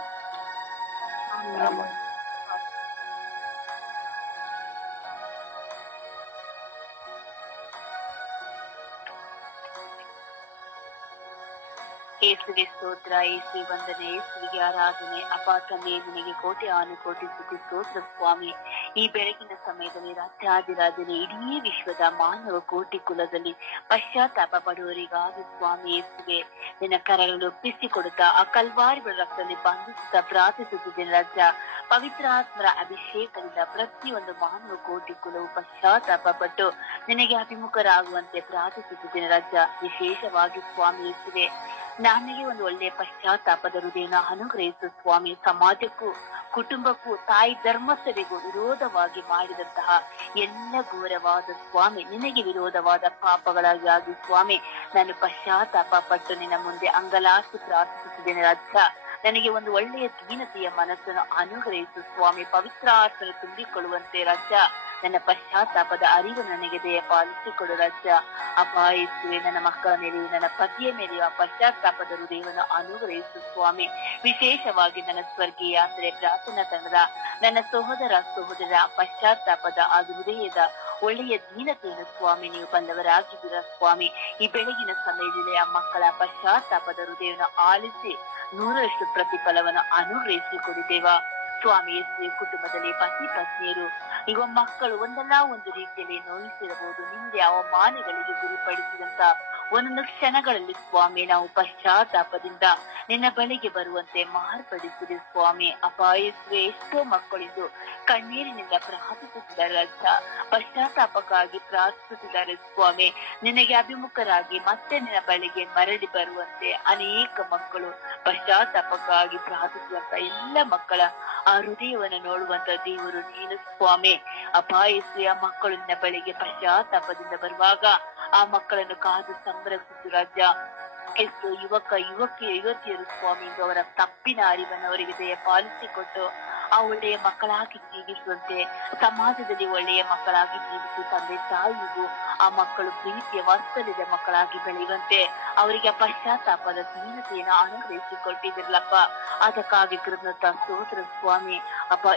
ಯೇಸುವೆ ಸ್ತೋತ್ರ, ಯೇಸುವೆ ವಂದನೆ, ಯೇಸುವಿಗೆ ಆರಾಧನೆ. ಅಪ್ಪ ತಂದೆ ನಿನಗೆ ಕೋಟಿ ಆನುಕೋಟಿ ಸ್ತುತಿ ಸ್ತೋತ್ರ ಸ್ವಾಮಿ. ಈ ಬೆಳಗಿನ ಸಮಯದಲ್ಲಿ ರಾಜ್ಯಾಧಿರಾಜನೇ ಇಡೀ ವಿಶ್ವದ ಮಾನವ ಕೋಟಿ ಕುಲದಲ್ಲಿ ಪಶ್ಚಾತ್ತಾಪ ಪಡುವವರಿಗಾಗಿ ಸ್ವಾಮಿ ಯೇಸುವೆ ನಿನ್ನ ಕರಗಳನ್ನು ಒಪ್ಪಿಸಿಕೊಡುತ್ತಾ ಆ ಕಲ್ವಾರಿಗಳ ರಕ್ತದಲ್ಲಿ ಬಂಧಿಸುತ್ತಾ ಪ್ರಾರ್ಥಿಸುತ್ತಿದ್ದೇನೆ ರಾಜ. ಪವಿತ್ರಾತ್ಮರ ಅಭಿಷೇಕದಿಂದ ಪ್ರತಿಯೊಂದು ಮಾನವ ಕೋಟಿ ಕುಲವು ಪಶ್ಚಾತ್ತಾಪ ಪಟ್ಟು ನಿನಗೆ ಅಭಿಮುಖರಾಗುವಂತೆ ಪ್ರಾರ್ಥಿಸುತ್ತಿದ್ದೇನೆ ರಾಜ. ವಿಶೇಷವಾಗಿ ಸ್ವಾಮಿ ಯೇಸುವೆ ನನಗೆ ಒಂದು ಒಳ್ಳೆಯ ಪಶ್ಚಾತ್ತಾಪದ ಹೃದಯನ ಅನುಗ್ರಹಿಸು ಸ್ವಾಮಿ. ಸಮಾಜಕ್ಕೂ ಕುಟುಂಬಕ್ಕೂ ತಾಯಿ ಧರ್ಮಸ್ಥರಿಗೂ ವಿರೋಧವಾಗಿ ಮಾಡಿದಂತಹ ಎಲ್ಲ ಘೋರವಾದ ಸ್ವಾಮಿ ನಿನಗೆ ವಿರೋಧವಾದ ಪಾಪಗಳಾಗಿ ಸ್ವಾಮಿ ನಾನು ಪಶ್ಚಾತ್ತಾಪ ಪಟ್ಟು ನಿನ್ನ ಮುಂದೆ ಅಂಗಲಾಚಿ ಪ್ರಾರ್ಥಿಸುತ್ತಿದ್ದೇನೆ ರಾಜ. ನನಗೆ ಒಂದು ಒಳ್ಳೆಯ ದೀನತೆಯ ಮನಸ್ಸನ್ನು ಅನುಗ್ರಹಿಸು ಸ್ವಾಮಿ. ಪವಿತ್ರಾತ್ಮನು ತುಂಬಿಕೊಳ್ಳುವಂತೆ ರಾಜ ನನ್ನ ಪಶ್ಚಾತ್ತಾಪದ ಅರಿವು ನನಗೆ ದಯಪಾಲಿಸಿಕೊಡು ರಾಜ. ಅಪಾಯಿಸುವೆ ನನ್ನ ಮಕ್ಕಳ ಮೇಲೆ, ನನ್ನ ಪತಿಯ ಮೇಲೆ ಆ ಪಶ್ಚಾತ್ತಾಪದ ಹೃದಯವನ್ನು ಅನುಗ್ರಹಿಸು ಸ್ವಾಮಿ. ವಿಶೇಷವಾಗಿ ನನ್ನ ಸ್ವರ್ಗೀಯ ಅಂದರೆ ಪ್ರಾರ್ಥನಾ ತಂಡದ ನನ್ನ ಸಹೋದರರ ಪಶ್ಚಾತ್ತಾಪದ ಆ ಹೃದಯದ ಒಳ್ಳೆಯ ದೀನತೆಯನ್ನು ಸ್ವಾಮಿ ನೀವು ಬಂದವರಾಗಿದ್ದೀರಾ ಸ್ವಾಮಿ. ಈ ಬೆಳಗಿನ ಸಮಯದಲ್ಲಿ ಆ ಮಕ್ಕಳ ಪಶ್ಚಾತ್ತಾಪದ ಹೃದಯವನ್ನು ಆಲಿಸಿ 100ರಷ್ಟು ಪ್ರತಿಫಲವನ್ನು ಅನುಗ್ರಹಿಸಿಕೊಡಿದ್ದೇವಾ ಸ್ವಾಮಿ. ಯೇಸುವೆ ಕುಟುಂಬದಲ್ಲಿ ಪತಿ ಪತ್ನಿಯರು ಈಗ ಮಕ್ಕಳು ಒಂದಲ್ಲ ಒಂದು ರೀತಿಯಲ್ಲಿ ನೋಯಿಸಿರಬಹುದು, ನಿಂದೆ ಅವಮಾನಗಳಿಗೆ ಗುರಿಪಡಿಸಿದಂತ ಒಂದೊಂದು ಕ್ಷಣಗಳಲ್ಲಿ ಸ್ವಾಮಿ ನಾವು ಪಶ್ಚಾತ್ತಾಪದಿಂದ ನಿನ್ನ ಬಳಿಗೆ ಬರುವಂತೆ ಮಾರ್ಪಡಿಸಿದೆ ಸ್ವಾಮಿ. ಅಪಾಯಿಸುವೆ ಎಷ್ಟೋ ಮಕ್ಕಳಿದ್ದು ಕಣ್ಣೀರಿನಿಂದ ಪ್ರಾರ್ಥಿಸುತ್ತಿದ್ದಾರೆ ರಾಜ, ಪಶ್ಚಾತ್ತಾಪಕ್ಕಾಗಿ ಪ್ರಾರ್ಥಿಸುತ್ತಿದ್ದಾರೆ ಸ್ವಾಮಿ. ನಿನಗೆ ಅಭಿಮುಖರಾಗಿ ಮತ್ತೆ ನಿನ್ನ ಬಳಿಗೆ ಮರಳಿ ಬರುವಂತೆ ಅನೇಕ ಮಕ್ಕಳು ಪಶ್ಚಾತ್ತಾಪಕ್ಕಾಗಿ ಪ್ರಾರ್ಥಿಸುವಂತ ಎಲ್ಲ ಮಕ್ಕಳ ಆ ಹೃದಯವನ್ನು ನೋಡುವಂತ ದೇವರು ನೀನು ಸ್ವಾಮಿ. ಅಪಾಯಿಸುವ ಮಕ್ಕಳು ನಿನ್ನ ಬಳಿಗೆ ಪಶ್ಚಾತ್ತಾಪದಿಂದ ಬರುವಾಗ ಆ ಮಕ್ಕಳನ್ನು ಕಾದು ಸಂರಕ್ಷಿಸು ರಾಜ. ಎಷ್ಟು ಯುವತಿಯರು ಸ್ವಾಮಿ ಅವರ ತಪ್ಪಿನ ಅರಿವನ್ನು ಅವರಿಗೆ ದಯಪಾಲಿಸಿಕೊಟ್ಟು ಆ ಒಳ್ಳೆಯ ಮಕ್ಕಳಾಗಿ ಜೀವಿಸುವಂತೆ, ಸಮಾಜದಲ್ಲಿ ಒಳ್ಳೆಯ ಮಕ್ಕಳಾಗಿ ಜೀವಿಸಿ ತಂದೆ ತಾಯಿಗೂ ಆ ಮಕ್ಕಳು ಪ್ರೀತಿಯ ವಾತ್ಸಲ್ಯದ ಮಕ್ಕಳಾಗಿ ಬೆಳೆಯುವಂತೆ ಅವರಿಗೆ ಪಶ್ಚಾತ್ತಾಪದ ದೀನತೆಯನ್ನು ಅನುಗ್ರಹಿಸಿಕೊಟ್ಟಿದ್ದಿರಲಪ್ಪ. ಅದಕ್ಕಾಗಿ ಕೃತಜ್ಞತಾ ಸ್ತೋತ್ರ ಸ್ವಾಮಿ. ಅಪ್ಪ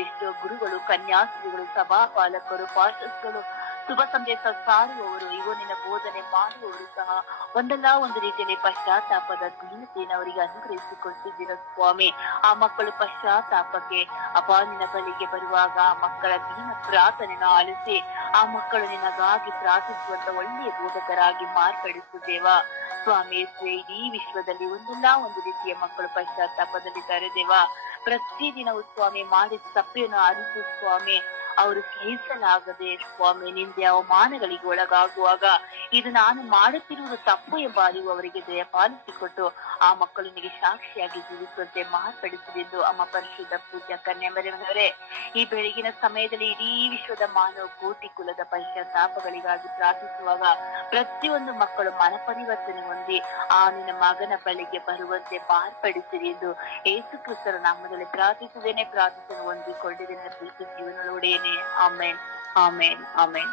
ಎಷ್ಟೋ ಗುರುಗಳು, ಕನ್ಯಾಸ್ತ್ರೀಗಳು, ಸಭಾಪಾಲಕರು, ಪಾಸ್ಟರ್ಸ್ಗಳು, ಶುಭ ಸಂದೇಶ ಸಾರುವವರು, ಇವು ನಿನ್ನ ಬೋಧನೆ ಮಾಡುವವರು ಸಹ ಒಂದಲ್ಲ ಒಂದು ರೀತಿಯಲ್ಲಿ ಪಶ್ಚಾತ್ತಾಪದ ದೀನತೆಯನ್ನು ಅವರಿಗೆ ಅನುಗ್ರಹಿಸಿಕೊಟ್ಟಿದ್ದೀರ ಸ್ವಾಮಿ. ಆ ಮಕ್ಕಳು ಪಶ್ಚಾತ್ತಾಪಕ್ಕೆ ಅಪ್ಪ ನಿನ್ನ ಬಳಿಗೆ ಬರುವಾಗ ಆ ಮಕ್ಕಳ ದೀನ ಪ್ರಾರ್ಥನೆಯನ್ನು ಆಲಿಸಿ ಆ ಮಕ್ಕಳು ನಿನಗಾಗಿ ಪ್ರಾರ್ಥಿಸುವಂತ ಒಳ್ಳೆಯ ಬೋಧಕರಾಗಿ ಮಾರ್ಪಡಿಸುತ್ತೇವಾ ಸ್ವಾಮಿ. ಇಡೀ ವಿಶ್ವದಲ್ಲಿ ಒಂದಲ್ಲ ಒಂದು ರೀತಿಯ ಮಕ್ಕಳು ಪಶ್ಚಾತ್ತಾಪದಲ್ಲಿದ್ದಾರೆ ದೇವಾ. ಪ್ರತಿದಿನವೂ ಸ್ವಾಮಿ ಮಾಡಿದ ತಪ್ಪೆಯನ್ನು ಅರಿಸು ಸ್ವಾಮಿ. ಅವರು ಸಹಿಸಲಾಗದೆ ಸ್ವಾಮಿ ನಿಂದೆ ಅವಮಾನಗಳಿಗೆ ಒಳಗಾಗುವಾಗ ಇದು ನಾನು ಮಾಡುತ್ತಿರುವುದು ತಪ್ಪು ಎಂಬ ಅರಿವು ಅವರಿಗೆ ದಯಪಾಲಿಸಿಕೊಟ್ಟು ಆ ಮಕ್ಕಳು ನಿನಗೆ ಸಾಕ್ಷಿಯಾಗಿ ಜೀವಿಸುವಂತೆ ಮಾರ್ಪಡಿಸಿದೆಂದು ಅಮ್ಮ ಪರಿಶುದ್ಧ ಪೂಜ್ಯ ಕನ್ಯಾ ಮರಿಯವರೇ ಈ ಬೆಳಗಿನ ಸಮಯದಲ್ಲಿ ಇಡೀ ವಿಶ್ವದ ಮಾನವ ಕೋಟಿ ಕುಲದ ಪಶ್ಚಾತ್ತಾಪಗಳಿಗಾಗಿ ಪ್ರಾರ್ಥಿಸುವಾಗ ಪ್ರತಿಯೊಂದು ಮಕ್ಕಳು ಮನಪರಿವರ್ತನೆ ಹೊಂದಿ ಆ ನಿನ್ನ ಮಗನ ಬಳಿಗೆ ಬರುವಂತೆ ಮಾರ್ಪಡಿಸಿರಿ ಎಂದು ಯೇಸು ಕ್ರಿಸ್ತರ ನಾಮದಲ್ಲಿ ಪ್ರಾರ್ಥಿಸುವುದೇನೆ, ಪ್ರಾರ್ಥನೆ ಹೊಂದಿಕೊಂಡಿದ್ದೇನೆ ಪ್ರೀತಿ ಜೀವನದೊಡೆಯೇನೆ. ಆಮೇನ್, ಆಮೇನ್, ಆಮೇನ್.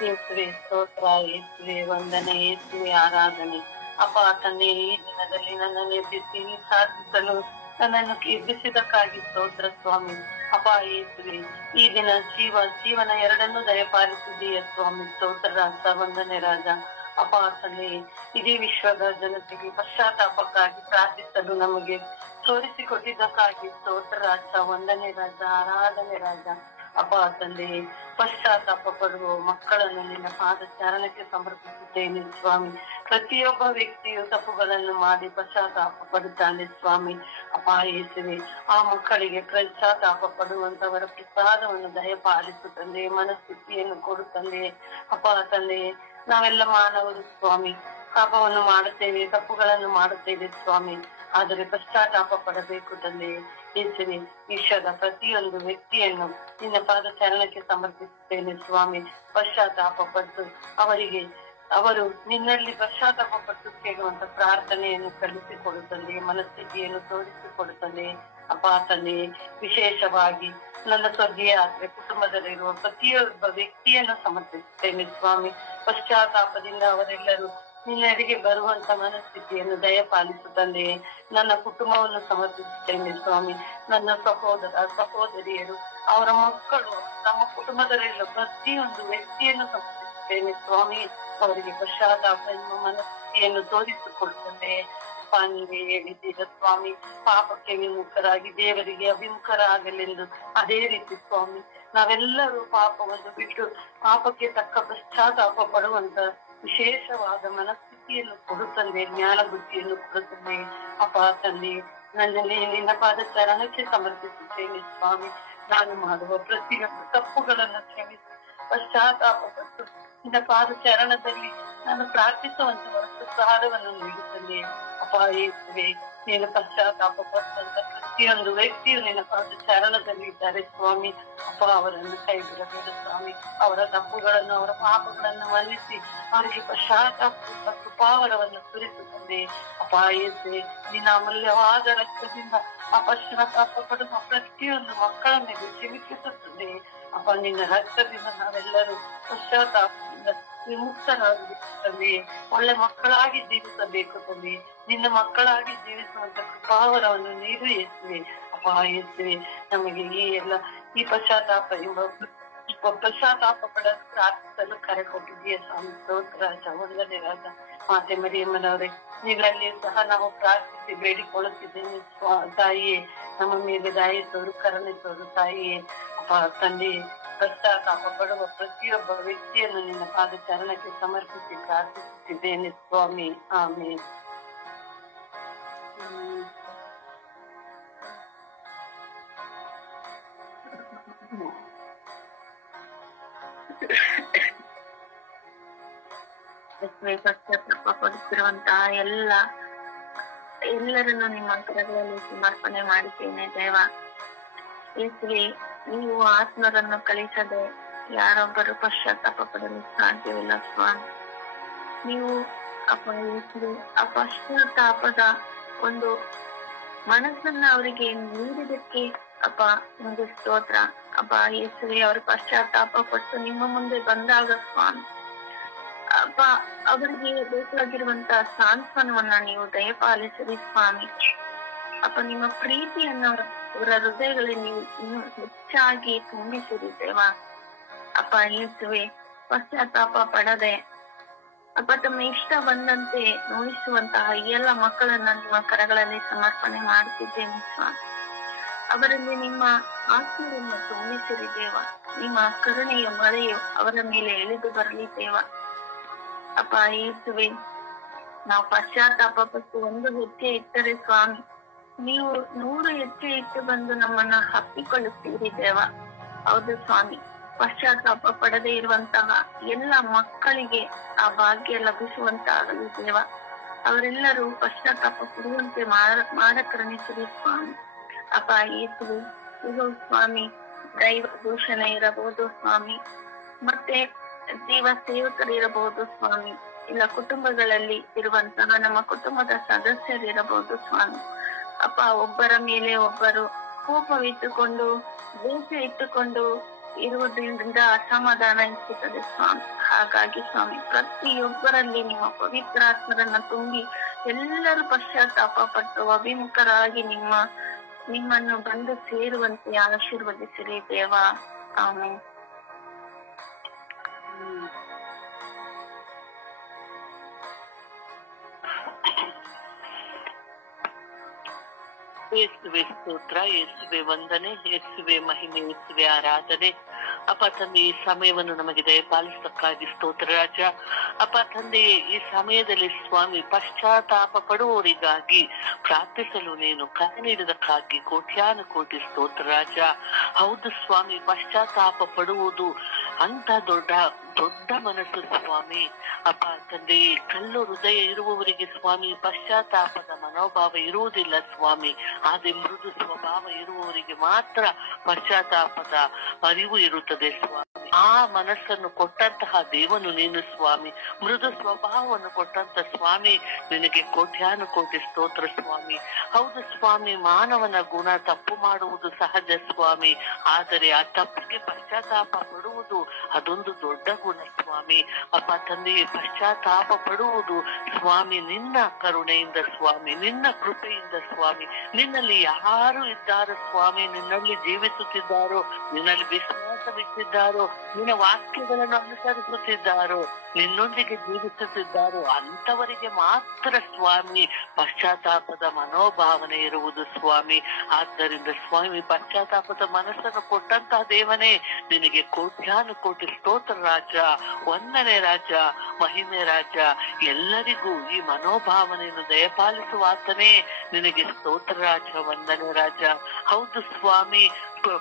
ಯೇಸುವೆ ಸ್ತೋತ್ರ, ಯೇಸುವೆ ವಂದನೆ, ಯೇಸುವೆ ಆರಾಧನೆ. ಅಪ್ಪ ತಂದೆ, ಈ ದಿನದಲ್ಲಿ ನನ್ನನ್ನು ಎಬ್ಬಿಸಿ ಸಾಧಿಸಲು ನನ್ನನ್ನು ಎಬ್ಬಿಸಿದಕ್ಕಾಗಿ ಸ್ತೋತ್ರ ಸ್ವಾಮಿ. ಅಪ್ಪ ಯೇಸುವೆ ಈ ದಿನ ಜೀವನ ಎರಡನ್ನೂ ದಯಪಾಲಿಸಿದೀಯ ಸ್ವಾಮಿ. ಸ್ತೋತ್ರ ರಾಜ, ವಂದನೆ ರಾಜ. ಅಪ್ಪ ತಂದೆ, ಇಡೀ ವಿಶ್ವದ ಜನತೆಗೆ ಪಶ್ಚಾತ್ತಾಪಕ್ಕಾಗಿ ಪ್ರಾರ್ಥಿಸಲು ನಮಗೆ ತೋರಿಸಿಕೊಟ್ಟಿದ್ದಕ್ಕಾಗಿ ಸ್ತೋತ್ರ ರಾಜ, ವಂದನೆ ರಾಜ, ಆರಾಧನೆ ರಾಜ. ಅಪ್ಪ ತಂದೆ, ಪಶ್ಚಾತ್ತಾಪ ಪಡುವ ಮಕ್ಕಳನ್ನು ನಿನ್ನ ಪಾದಚಾರಣಕ್ಕೆ ಸಮರ್ಪಿಸುತ್ತೇನೆ ಸ್ವಾಮಿ. ಪ್ರತಿಯೊಬ್ಬ ವ್ಯಕ್ತಿಯು ತಪ್ಪುಗಳನ್ನು ಮಾಡಿ ಪಶ್ಚಾತ್ತಾಪ ಪಡುತ್ತಾನೆ ಸ್ವಾಮಿ. ಅಪ್ಪ ಯೇಸುವೆ ಆ ಮಕ್ಕಳಿಗೆ ಪಶ್ಚಾತ್ತಾಪ ಪಡುವಂತವರ ಪ್ರಸಾದವನ್ನು ದಯಪಾಲಿಸುತ್ತಂದೆ, ಮನಸ್ಥಿತಿಯನ್ನು ಕೊಡುತ್ತಂದೆ. ಅಪ್ಪ ತಂದೆ, ನಾವೆಲ್ಲ ಮಾನವರು ಸ್ವಾಮಿ, ಪಾಪವನ್ನು ಮಾಡುತ್ತೇವೆ, ತಪ್ಪುಗಳನ್ನು ಮಾಡುತ್ತೇವೆ ಸ್ವಾಮಿ. ಆದರೆ ಪಶ್ಚಾತ್ತಾಪ ಪಡಬೇಕು ತಂದೆ. ಯೇಸುವೆ ವಿಶ್ವದ ಪ್ರತಿಯೊಂದು ವ್ಯಕ್ತಿಯನ್ನು ನಿನ್ನ ಪಾದಚಾರಣಕ್ಕೆ ಸಮರ್ಪಿಸುತ್ತೇನೆ ಸ್ವಾಮಿ. ಪಶ್ಚಾತ್ತಾಪ ಪಟ್ಟು ಅವರು ನಿನ್ನಲ್ಲಿ ಪಶ್ಚಾತ್ತಾಪ ಪಟ್ಟು ಕೇಳುವಂತ ಪ್ರಾರ್ಥನೆಯನ್ನು ಕಲಿಸಿಕೊಡುತ್ತದೆ, ಮನಸ್ಥಿತಿಯನ್ನು ತೋರಿಸಿಕೊಡುತ್ತದೆ. ಅಪ್ಪ ತಂದೆ, ವಿಶೇಷವಾಗಿ ನನ್ನ ಸ್ವರ್ಗೀಯ ಆದ್ರೆ ಕುಟುಂಬದಲ್ಲಿರುವ ಪ್ರತಿಯೊಬ್ಬ ವ್ಯಕ್ತಿಯನ್ನು ಸಮರ್ಪಿಸುತ್ತೇನೆ ಸ್ವಾಮಿ. ಪಶ್ಚಾತ್ತಾಪದಿಂದ ಅವರೆಲ್ಲರೂ ನಿನ್ನೆಡೆಗೆ ಬರುವಂತ ಮನಸ್ಥಿತಿಯನ್ನು ದಯಪಾಲಿಸುತ್ತಂದೆ. ನನ್ನ ಕುಟುಂಬವನ್ನು ಸಮರ್ಪಿಸುತ್ತೇನೆ ಸ್ವಾಮಿ. ನನ್ನ ಸಹೋದರಿಯರು, ಅವರ ಮಕ್ಕಳು, ನಮ್ಮ ಕುಟುಂಬದಲ್ಲಿರುವ ಪ್ರತಿಯೊಂದು ವ್ಯಕ್ತಿಯನ್ನು ಸಮರ್ಪಿಸುತ್ತೇನೆ ಸ್ವಾಮಿ. ಅವರಿಗೆ ಪಶ್ಚಾತ್ತಾಪ ಎನ್ನುವ ಮನಸ್ಥಿತಿಯನ್ನು ತೋರಿಸಿಕೊಡ್ತದೆ. ನೀವೇ ಹೇಳಿದ್ದೀರ ಸ್ವಾಮಿ, ಪಾಪಕ್ಕೆ ವಿಮುಖರಾಗಿ ದೇವರಿಗೆ ಅಭಿಮುಖರಾಗಲೆಂದು. ಅದೇ ರೀತಿ ಸ್ವಾಮಿ, ನಾವೆಲ್ಲರೂ ಪಾಪವನ್ನು ಬಿಟ್ಟು ಪಾಪಕ್ಕೆ ತಕ್ಕ ಪಶ್ಚಾತ್ತಾಪ ಪಡುವಂತ ವಿಶೇಷವಾದ ಮನಸ್ಥಿತಿಯನ್ನು ಕೊಡುತ್ತದೆ, ಜ್ಞಾನ ಬುದ್ಧಿಯನ್ನು ಕೊಡುತ್ತದೆ. ಅಪ್ಪ ತಂದೆ, ನನ್ನಲ್ಲಿ ನಿನ್ನ ಪಾದ ಚರಣಕ್ಕೆ ಸಮರ್ಪಿಸುತ್ತೇನೆ ಸ್ವಾಮಿ. ನಾನು ಮಾಡುವ ಪ್ರತಿಯೊಂದು ತಪ್ಪುಗಳನ್ನು ಕ್ಷಮಿಸಿ ಪಶ್ಚಾತ್ತಾಪ ಪಟ್ಟು ನಿನ್ನ ಪಾದ ಚರಣದಲ್ಲಿ ನಾನು ಪ್ರಾರ್ಥಿಸುವಂತ ಪ್ರಸಾದವನ್ನು ನೀಡುತ್ತೇನೆ. ಅಪ್ಪ ಯೇಸುವೆ, ನೀನು ಪಶ್ಚಾತ್ತಾಪ ಪಟ್ಟಂತ ಪ್ರತಿಯೊಂದು ವ್ಯಕ್ತಿಯು ನಿನ್ನ ಪಾದ ಚರಣದಲ್ಲಿ ಇದ್ದಾರೆ ಸ್ವಾಮಿ. ಅಪ್ಪ, ಅವರನ್ನು ಕೈ ಬಿಡಬೇಡ ಸ್ವಾಮಿ. ಅವರ ತಪ್ಪುಗಳನ್ನು, ಅವರ ಪಾಪಗಳನ್ನು ಮನ್ನಿಸಿ ಅವರಿಗೆ ಪಶ್ಚಾತ್ತಾಪ ಕೃಪಾವರವನ್ನು ಸುರಿಸುತ್ತದೆ. ಅಪ್ಪ ಯೇಸುವೆ, ನಿನ್ನ ಅಮೂಲ್ಯವಾದ ರಕ್ತದಿಂದ ಆ ಪಶ್ಚಾತ್ತಾಪ ಪಡುವ ಪ್ರತಿಯೊಂದು ಮಕ್ಕಳ ಮೇಲೆ ಚಿಮುಕಿಸುತ್ತದೆ. ಅಪ್ಪ, ನಿನ್ನ ರಕ್ತದಿಂದ ನಾವೆಲ್ಲರೂ ಪಶ್ಚಾತ್ತಾಪದಿಂದ ವಿಮುಕ್ತರಾಗಬೇಕು ತಂದೆ. ಒಳ್ಳೆ ಮಕ್ಕಳಾಗಿ ಜೀವಿಸಬೇಕು ತಂದೆ. ನಿನ್ನ ಮಕ್ಕಳಾಗಿ ಜೀವಿಸುವಂತ ಕೃಪಾವರವನ್ನು ನೀಡು ಯೇಸುವೆ. ಅಪ್ಪ ಯೇಸುವೆ, ನಮಗೆ ಈ ಪಶ್ಚಾತ್ತಾಪ ಪಶ್ಚಾತ್ತಾಪ ಪಡಲು ಪ್ರಾರ್ಥಿಸಲು ಕರೆ ಕೊಟ್ಟಿದ್ದೀಯ ಸ್ವಾಮಿ. ಸ್ತೋತ್ರ ರಾಜ, ವಂದನೆ ರಾಜ. ಮಾತೆ ಮರಿಯಮ್ಮನವರೇ, ನೀಗಳಲ್ಲಿ ಸಹ ನಾವು ಪ್ರಾರ್ಥಿಸಿ ಬೇಡಿಕೊಳ್ಳುತ್ತಿದ್ದೇನೆ ತಾಯಿಯೇ. ನಮ್ಮ ಮೇಲೆ ದಯೆ ತೋರು, ಕರುಣೆ ತೋರು ತಾಯಿಯೇ. ಅಪ್ಪ ತಂದೆ, ಪಶ್ಚಾತ್ತಾಪ ಪಡುವ ಪ್ರತಿಯೊಬ್ಬ ವ್ಯಕ್ತಿಯನ್ನು ನಿನ್ನ ಪಾದ ಚರಣಕ್ಕೆ ಸಮರ್ಪಿಸಿ ಪ್ರಾರ್ಥಿಸುತ್ತಿದ್ದೇನೆ ಸ್ವಾಮಿ. ಆಮೇಲೆ ಪಶ್ಚಾತ್ತಾಪ ಪಡುತ್ತಿರುವಂತಹ ಎಲ್ಲರನ್ನು ನಿಮ್ಮ ಕರಗಳಲ್ಲಿ ಸಮರ್ಪಣೆ ಮಾಡಿದ್ದೇನೆ ದೇವ. ಯೇಸುವೆ, ನೀವು ಆತ್ಮರನ್ನು ಕಳಿಸದೆ ಯಾರೊಬ್ಬರು ಪಶ್ಚಾತ್ತಾಪ ಪಡಲು ಸಾಧ್ಯವಿಲ್ಲ ಸ್ವಾಮಿ. ನೀವು ಅಪ್ಪ ಯೇಸುವೆ, ಆ ಪಶ್ಚಾತ್ತಾಪದ ಒಂದು ಮನಸ್ಸನ್ನ ಅವರಿಗೆ ನೀಡಿದಕ್ಕೆ ಅಪ್ಪ ನಿಮಗೆ ಸ್ತೋತ್ರ. ಅಪ್ಪ ಯೇಸುವೆ, ಅವರು ಪಶ್ಚಾತ್ತಾಪ ಪಟ್ಟು ನಿಮ್ಮ ಮುಂದೆ ಬಂದಾಗ ಸ್ವಾಮಿ, ಅಪ್ಪ ಅವರಿಗೆ ಬೇಕಾಗಿರುವಂತ ಸಾಂತ್ವನವನ್ನ ನೀವು ದಯಪಾಲಿಸಿರಿ ಸ್ವಾಮಿ. ಅಪ್ಪ, ನಿಮ್ಮ ಪ್ರೀತಿಯನ್ನ ಅವರ ಹೃದಯಗಳಲ್ಲಿ ನೀವು ಇನ್ನು ಹೆಚ್ಚಾಗಿ ತುಂಬಿಸಿರಿ ದೇವ. ಅಪ್ಪ ಯೇಸುವೆ, ಪಶ್ಚಾತ್ತಾಪ ಪಡದೆ ಅಪ್ಪ ತಮ್ಮ ಇಷ್ಟ ಬಂದಂತೆ ನೋಯಿಸುವಂತಹ ಎಲ್ಲ ಮಕ್ಕಳನ್ನ ನಿಮ್ಮ ಕರಗಳಲ್ಲಿ ಸಮರ್ಪಣೆ ಮಾಡ್ತಿದ್ದೇನೆ ಸ್ವಾಮಿ. ಅವರಲ್ಲಿ ನಿಮ್ಮ ಆತ್ಮವನ್ನು ತುಂಬಿಸಿರಿ ದೇವ. ನಿಮ್ಮ ಕರುಣೆಯ ಮಳೆಯು ಅವರ ಮೇಲೆ ಇಳಿದು ಬರಲಿ ದೇವ. ಅಪ್ಪ ಯೇಸುವೆ, ನಾವು ಪಶ್ಚಾತ್ತಾಪ ಪಟ್ಟು ಒಂದು ಹೆಜ್ಜೆ ಇಟ್ಟರೆ ಸ್ವಾಮಿ, ನೀವು 100 ಹೆಜ್ಜೆ ಇಟ್ಟು ಬಂದು ನಮ್ಮನ್ನ ಹಪ್ಪಿಕೊಳ್ಳುತ್ತೀರಿ ದೇವ. ಹೌದು ಸ್ವಾಮಿ, ಪಶ್ಚಾತ್ತಾಪ ಪಡದೆ ಇರುವಂತಹ ಎಲ್ಲ ಮಕ್ಕಳಿಗೆ ಆ ಭಾಗ್ಯ ಲಭಿಸುವಂತಾಗಲಿ ದೇವ. ಅವರೆಲ್ಲರೂ ಪಶ್ಚಾತ್ತಾಪ ಪಡುವಂತೆ ಮಾಡಕರಣಿಸಿರಿ ಸ್ವಾಮಿ. ಅಪ್ಪ ಯೇಸುವೆ, ಇದು ಸ್ವಾಮಿ ದೈವ ದೂಷಣೆ ಇರಬಹುದು ಸ್ವಾಮಿ, ಮತ್ತೆ ಜೀವ ಸೇವಕರಿರಬಹುದು ಸ್ವಾಮಿ, ಇಲ್ಲ ಕುಟುಂಬಗಳಲ್ಲಿ ಇರುವಂತಹ ನಮ್ಮ ಕುಟುಂಬದ ಸದಸ್ಯರಿರಬಹುದು ಸ್ವಾಮಿ. ಅಪ್ಪ, ಒಬ್ಬರ ಮೇಲೆ ಒಬ್ಬರು ಕೋಪವಿಟ್ಟುಕೊಂಡು ದ್ವೇಷ ಇಟ್ಟುಕೊಂಡು ಇರುವುದರಿಂದ ಅಸಮಾಧಾನ ಇರ್ತದೆ ಸ್ವಾಮಿ. ಹಾಗಾಗಿ ಸ್ವಾಮಿ, ಪ್ರತಿಯೊಬ್ಬರಲ್ಲಿ ನಿಮ್ಮ ಪವಿತ್ರಾತ್ಮರನ್ನ ತುಂಬಿ ಎಲ್ಲರೂ ಪಶ್ಚಾತ್ತಾಪ ಪಟ್ಟು ಅಭಿಮುಖರಾಗಿ ನಿಮ್ಮನ್ನು ಬಂದು ಸೇರುವಂತೆ ಆಶೀರ್ವದಿಸಿರಿ ದೇವ. ಆಮೇಲೆ ಯೇಸುವೆ ಸ್ತೋತ್ರ, ಯೇಸುವೆ ವಂದನೆ, ಯೇಸುವೆ ಮಹಿಮೆ, ಯೇಸುವೆ ಆರಾಧನೆ. ಅಪ್ಪ ತಂದೆ, ಈ ಸಮಯವನ್ನು ನಮಗೆ ದಯಪಾಲಿಸಕ್ಕಾಗಿ ಸ್ತೋತ್ರ ರಾಜ. ಅಪ್ಪ ತಂದೆ, ಈ ಸಮಯದಲ್ಲಿ ಸ್ವಾಮಿ ಪಶ್ಚಾತ್ತಾಪ ಪಡುವವರಿಗಾಗಿ ಪ್ರಾರ್ಥಿಸಲು ನೀನು ಕರೆ ನೀಡಿದಕ್ಕಾಗಿ ಕೋಟ್ಯಾನುಕೋಟಿ ಸ್ತೋತ್ರ ರಾಜ. ಹೌದು ಸ್ವಾಮಿ, ಪಶ್ಚಾತ್ತಾಪ ಪಡುವುದು ಅಂತ ದೊಡ್ಡ ಮನಸ್ಸು ಸ್ವಾಮಿ. ಅಪ್ಪ ತಂದೆ, ಕಲ್ಲು ಹೃದಯ ಇರುವವರಿಗೆ ಸ್ವಾಮಿ ಪಶ್ಚಾತ್ತಾಪದ ಮನೋಭಾವ ಇರುವುದಿಲ್ಲ ಸ್ವಾಮಿ. ಆದ್ರೆ ಮೃದು ಸ್ವಭಾವ ಇರುವವರಿಗೆ ಮಾತ್ರ ಪಶ್ಚಾತ್ತಾಪದ ಅರಿವು ಇರುತ್ತದೆ ಸ್ವಾಮಿ. ಆ ಮನಸ್ಸನ್ನು ಕೊಟ್ಟಂತಹ ದೇವನು ನೀನು ಸ್ವಾಮಿ. ಮೃದು ಸ್ವಭಾವವನ್ನು ಕೊಟ್ಟಂತ ಸ್ವಾಮಿ, ನಿನಗೆ ಕೋಟ್ಯಾನುಕೋಟಿ ಸ್ತೋತ್ರ ಸ್ವಾಮಿ. ಹೌದು ಸ್ವಾಮಿ, ಮಾನವನ ಗುಣ ತಪ್ಪು ಮಾಡುವುದು ಸಹಜ ಸ್ವಾಮಿ. ಆದರೆ ಆ ತಪ್ಪಿಗೆ ಪಶ್ಚಾತ್ತಾಪ ಪಡುವುದು ಅದೊಂದು ದೊಡ್ಡ ಗುಣ ಸ್ವಾಮಿ. ಅಪ್ಪ ತಂದೆಯೇ, ಪಶ್ಚಾತ್ತಾಪ ಪಡುವುದು ಸ್ವಾಮಿ ನಿನ್ನ ಕರುಣೆಯಿಂದ ಸ್ವಾಮಿ, ನಿನ್ನ ಕೃಪೆಯಿಂದ ಸ್ವಾಮಿ. ನಿನ್ನಲ್ಲಿ ಯಾರು ಇದ್ದಾರೋ ಸ್ವಾಮಿ, ನಿನ್ನಲ್ಲಿ ಜೀವಿಸುತ್ತಿದ್ದಾರೋ, ನಿನ್ನಲ್ಲಿ ವಿಶ್ವಾಸ ಬಿಟ್ಟಿದ್ದಾರೋ, ನಿನ್ನ ವಾಕ್ಯಗಳನ್ನು ಅನುಸರಿಸುತ್ತಿದ್ದಾರೋ, ನಿನ್ನೊಂದಿಗೆ ಜೀವಿಸುತ್ತಿದ್ದಾರೋ ಅಂತವರಿಗೆ ಮಾತ್ರ ಸ್ವಾಮಿ ಪಶ್ಚಾತ್ತಾಪದ ಮನೋಭಾವನೆ ಇರುವುದು ಸ್ವಾಮಿ. ಆದ್ದರಿಂದ ಸ್ವಾಮಿ, ಪಶ್ಚಾತ್ತಾಪದ ಮನಸ್ಸನ್ನು ಕೊಟ್ಟಂತಹ ದೇವನೇ ನಿನಗೆ ಕೋಟ್ಯಾನುಕೋಟಿ ಸ್ತೋತ್ರ ರಾಜ, ವಂದನೆ ರಾಜ, ಮಹಿಮೆ ರಾಜ. ಎಲ್ಲರಿಗೂ ಈ ಮನೋಭಾವನೆಯನ್ನು ದಯಪಾಲಿಸುವ ಆತನೇ ನಿನಗೆ ಸ್ತೋತ್ರ ರಾಜ, ವಂದನೆ ರಾಜ. ಹೌದು ಸ್ವಾಮಿ,